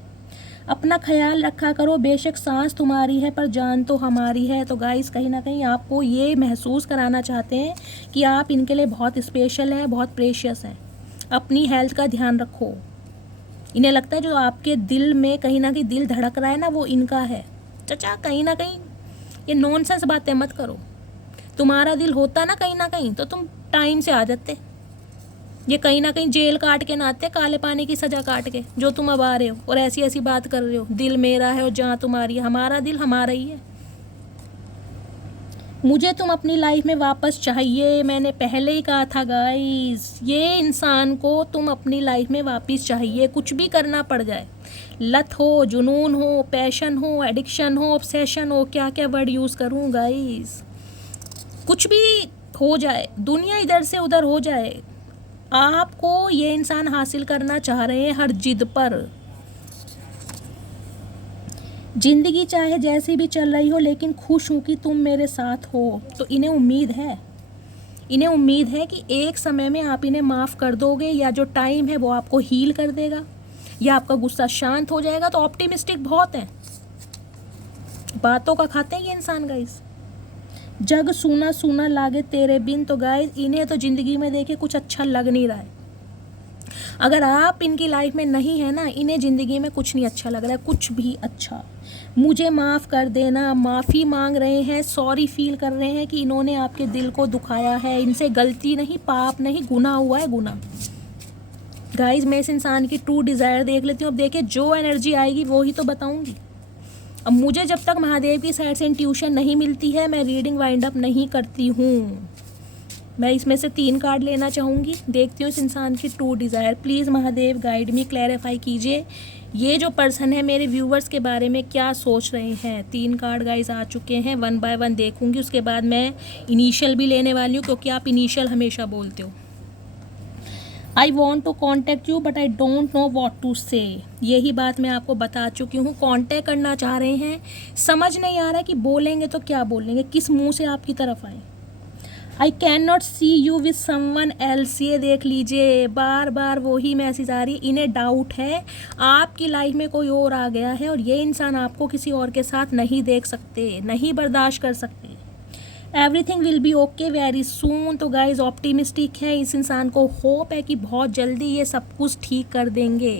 अपना ख्याल रखा करो, बेशक सांस तुम्हारी है पर जान तो हमारी है। तो गाइस, कहीं ना कहीं आपको ये महसूस कराना चाहते हैं कि आप इनके लिए बहुत स्पेशल हैं, बहुत प्रेशियस हैं। अपनी हेल्थ का ध्यान रखो। इन्हें लगता है जो आपके दिल में कहीं ना कहीं दिल धड़क रहा है ना, वो इनका है। चाचा, कहीं ना कहीं ये नॉनसेंस बातें मत करो। तुम्हारा दिल होता ना कहीं तो तुम टाइम से आ जाते। ये कहीं ना कहीं जेल काट के ना आते, काले पानी की सज़ा काट के, जो तुम अब आ रहे हो और ऐसी ऐसी बात कर रहे हो। दिल मेरा है और जहाँ तुम्हारी है, हमारा दिल हमारा ही है। मुझे तुम अपनी लाइफ में वापस चाहिए। मैंने पहले ही कहा था गाइस, ये इंसान को तुम अपनी लाइफ में वापस चाहिए, कुछ भी करना पड़ जाए। लत हो, जुनून हो, पैशन हो, एडिक्शन हो, ऑब्सेशन हो, क्या क्या वर्ड यूज़ करूँ गाइस, कुछ भी हो जाए, दुनिया इधर से उधर हो जाए, आपको ये इंसान हासिल करना चाह रहे हैं हर जिद पर। जिंदगी चाहे जैसी भी चल रही हो, लेकिन खुश हूँ कि तुम मेरे साथ हो। तो इन्हें उम्मीद है, इन्हें उम्मीद है कि एक समय में आप इन्हें माफ़ कर दोगे, या जो टाइम है वो आपको हील कर देगा, या आपका गुस्सा शांत हो जाएगा। तो ऑप्टिमिस्टिक बहुत हैं, बातों का खाते हैं ये इंसान गाइस। जग सूना सूना लागे तेरे बिन। तो गाइस, इन्हें तो ज़िंदगी में देखे कुछ अच्छा लग नहीं रहा है। अगर आप इनकी लाइफ में नहीं है ना, इन्हें ज़िंदगी में कुछ नहीं अच्छा लग रहा है, कुछ भी अच्छा। मुझे माफ़ कर देना, माफ़ी मांग रहे हैं, सॉरी फील कर रहे हैं कि इन्होंने आपके दिल को दुखाया है। इनसे गलती नहीं, पाप नहीं, गुनाह हुआ है, गुनाह। गाइस, मैं इस इंसान की ट्रू डिज़ायर देख लेती हूँ। अब देखिए, जो एनर्जी आएगी वो ही तो बताऊँगी। अब मुझे जब तक महादेव की साइड से इंट्यूशन नहीं मिलती है, मैं रीडिंग वाइंड अप नहीं करती हूँ। मैं इसमें से 3 कार्ड लेना चाहूँगी, देखती हूँ इस इंसान की true desire. Please Mahadev guide me, clarify कीजिए ये जो पर्सन है मेरे व्यूवर्स के बारे में क्या सोच रहे हैं। 3 कार्ड गाइस आ चुके हैं, 1 बाय 1 देखूँगी, उसके बाद मैं इनिशियल भी लेने वाली हूँ, क्योंकि आप इनिशियल हमेशा बोलते हो। I want to contact you but I don't know what to say. यही बात मैं आपको बता चुकी हूँ। कॉन्टैक्ट करना चाह रहे हैं, समझ नहीं आ रहा कि बोलेंगे तो क्या बोलेंगे, किस मुंह से आपकी तरफ आए। I can not see you with someone else. ये देख लीजिए, बार बार वही मैसेज आ रही है। इन्हें डाउट है आपकी लाइफ में कोई और आ गया है, और ये इंसान आपको किसी और के साथ नहीं देख सकते, नहीं बर्दाश्त कर सकते। Everything will be okay very soon. तो गाइज, ऑप्टिमिस्टिक है, इस इंसान को होप है कि बहुत जल्दी ये सब कुछ ठीक कर देंगे।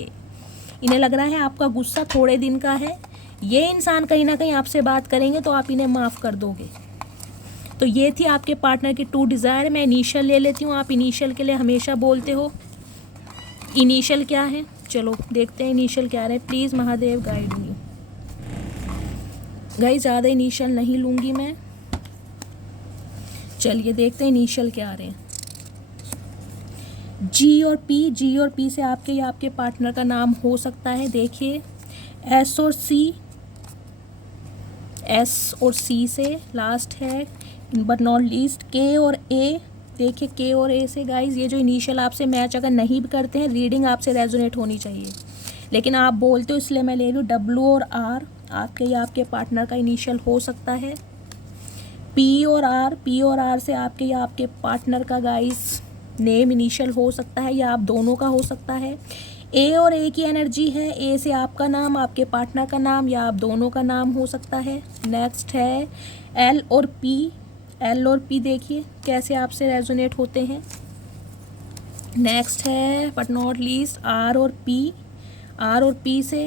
इन्हें लग रहा है आपका गुस्सा थोड़े दिन का है, ये इंसान कहीं ना कहीं आपसे बात करेंगे तो आप इन्हें माफ़ कर दोगे। तो ये थी आपके पार्टनर की ट्रू डिज़ायर। मैं इनिशियल ले लेती हूँ, आप इनिशियल के लिए हमेशा बोलते हो। इनिशियल क्या है, चलो देखते हैं इनिशियल क्या रहे। Please Mahadev guide me. Guys, ज़्यादा इनिशियल नहीं लूँगी मैं, चलिए देखते हैं इनिशियल क्या आ रहे हैं। जी और पी, जी और पी से आपके या आपके पार्टनर का नाम हो सकता है। देखिए, एस और सी, एस और सी से लास्ट है, बट नॉट लीस्ट के और ए। देखिए, के और ए से गाइज, ये जो इनिशियल आपसे मैच अगर नहीं भी करते हैं, रीडिंग आपसे रेजोनेट होनी चाहिए। लेकिन आप बोलते हो इसलिए मैं ले रही हूँ। डब्ल्यू और आर आपके या आपके पार्टनर का इनिशियल हो सकता है। पी और आर से आपके या आपके पार्टनर का गाइस नेम इनिशियल हो सकता है, या आप दोनों का हो सकता है। ए और ए की एनर्जी है, ए से आपका नाम, आपके पार्टनर का नाम, या आप दोनों का नाम हो सकता है। नेक्स्ट है एल और पी देखिए कैसे आपसे रेजोनेट होते हैं। नेक्स्ट है बट नॉट लीस्ट आर और पी से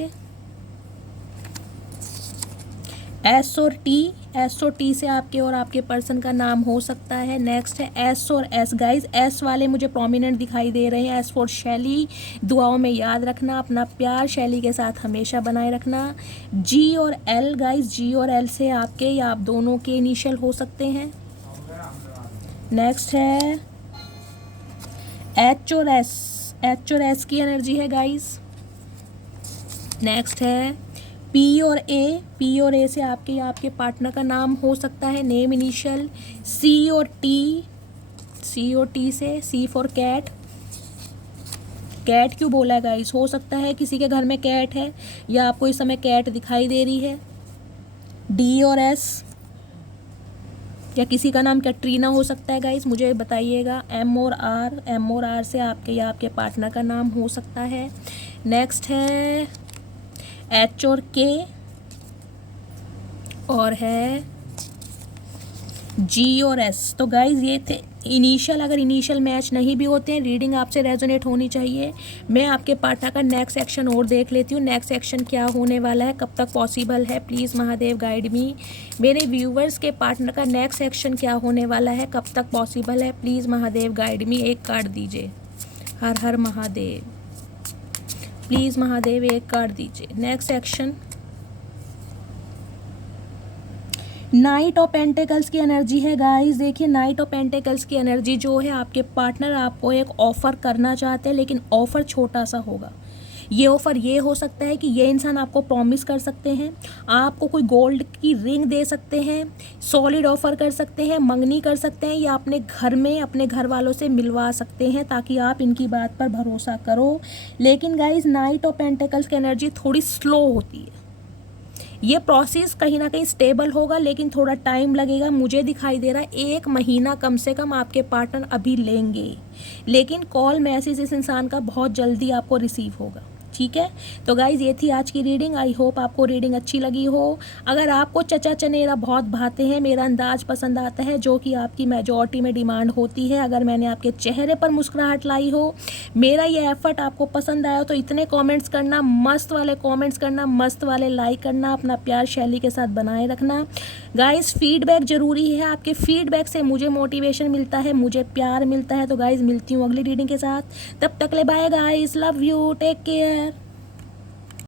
एस और टी से आपके और आपके पर्सन का नाम हो सकता है। नेक्स्ट है एस और एस गाइज, एस वाले मुझे प्रोमिनेंट दिखाई दे रहे हैं। एस फॉर शैली, दुआओं में याद रखना, अपना प्यार शैली के साथ हमेशा बनाए रखना। जी और एल गाइज, जी और एल से आपके या आप दोनों के इनिशियल हो सकते हैं। नेक्स्ट है एच और एस की एनर्जी है गाइज। नेक्स्ट है पी और ए से आपके या आपके पार्टनर का नाम हो सकता है, नेम इनिशियल। सी और टी से सी फॉर कैट क्यों बोला है गाइस? हो सकता है किसी के घर में कैट है या आपको इस समय कैट दिखाई दे रही है। डी और एस, या किसी का नाम कैटरीना हो सकता है गाइस, मुझे बताइएगा। एम और आर से आपके या आपके पार्टनर का नाम हो सकता है। नेक्स्ट है एच और के, और है जी और एस। तो गाइज ये थे इनिशियल। अगर इनिशियल मैच नहीं भी होते हैं, रीडिंग आपसे रेजोनेट होनी चाहिए। मैं आपके पार्टनर का नेक्स्ट एक्शन और देख लेती हूँ। नेक्स्ट एक्शन क्या होने वाला है, कब तक पॉसिबल है, प्लीज़ महादेव गाइड मी। मेरे व्यूवर्स के पार्टनर का नेक्स्ट एक्शन क्या होने वाला है, कब तक पॉसिबल है, प्लीज़ महादेव गाइड मी। एक कार्ड दीजिए। हर हर महादेव, प्लीज़ महादेव एक कार्ड दीजिए। Next action night of pentacles की एनर्जी है गाइस। देखिए नाइट ऑफ पेंटिकल्स की एनर्जी जो है, आपके पार्टनर आपको एक ऑफ़र करना चाहते हैं, लेकिन ऑफ़र छोटा सा होगा। ये ऑफ़र ये हो सकता है कि ये इंसान आपको प्रॉमिस कर सकते हैं, आपको कोई गोल्ड की रिंग दे सकते हैं, सॉलिड ऑफ़र कर सकते हैं, मंगनी कर सकते हैं, या अपने घर में अपने घर वालों से मिलवा सकते हैं ताकि आप इनकी बात पर भरोसा करो। लेकिन गाइस नाइट ऑफ पेंटिकल्स की एनर्जी थोड़ी स्लो होती है। ये प्रोसेस कहीं ना कहीं स्टेबल होगा, लेकिन थोड़ा टाइम लगेगा। मुझे दिखाई दे रहा है 1 महीना कम से कम आपके पार्टनर अभी लेंगे, लेकिन कॉल मैसेज इस इंसान का बहुत जल्दी आपको रिसीव होगा। ठीक है, तो गाइज़ ये थी आज की रीडिंग। आई होप आपको रीडिंग अच्छी लगी हो। अगर आपको चचा चनेरा बहुत भाते हैं, मेरा अंदाज पसंद आता है, जो कि आपकी मेजॉरिटी में डिमांड होती है, अगर मैंने आपके चेहरे पर मुस्कुराहट लाई हो, मेरा ये एफर्ट आपको पसंद आया हो, तो इतने कमेंट्स करना, मस्त वाले कमेंट्स करना, मस्त वाले लाइक करना, अपना प्यार शैली के साथ बनाए रखना। गाइज़ फीडबैक ज़रूरी है, आपके फीडबैक से मुझे मोटिवेशन मिलता है, मुझे प्यार मिलता है। तो गाइज़ मिलती हूँ अगली रीडिंग के साथ, तब तक ले bye guys, love you, take care.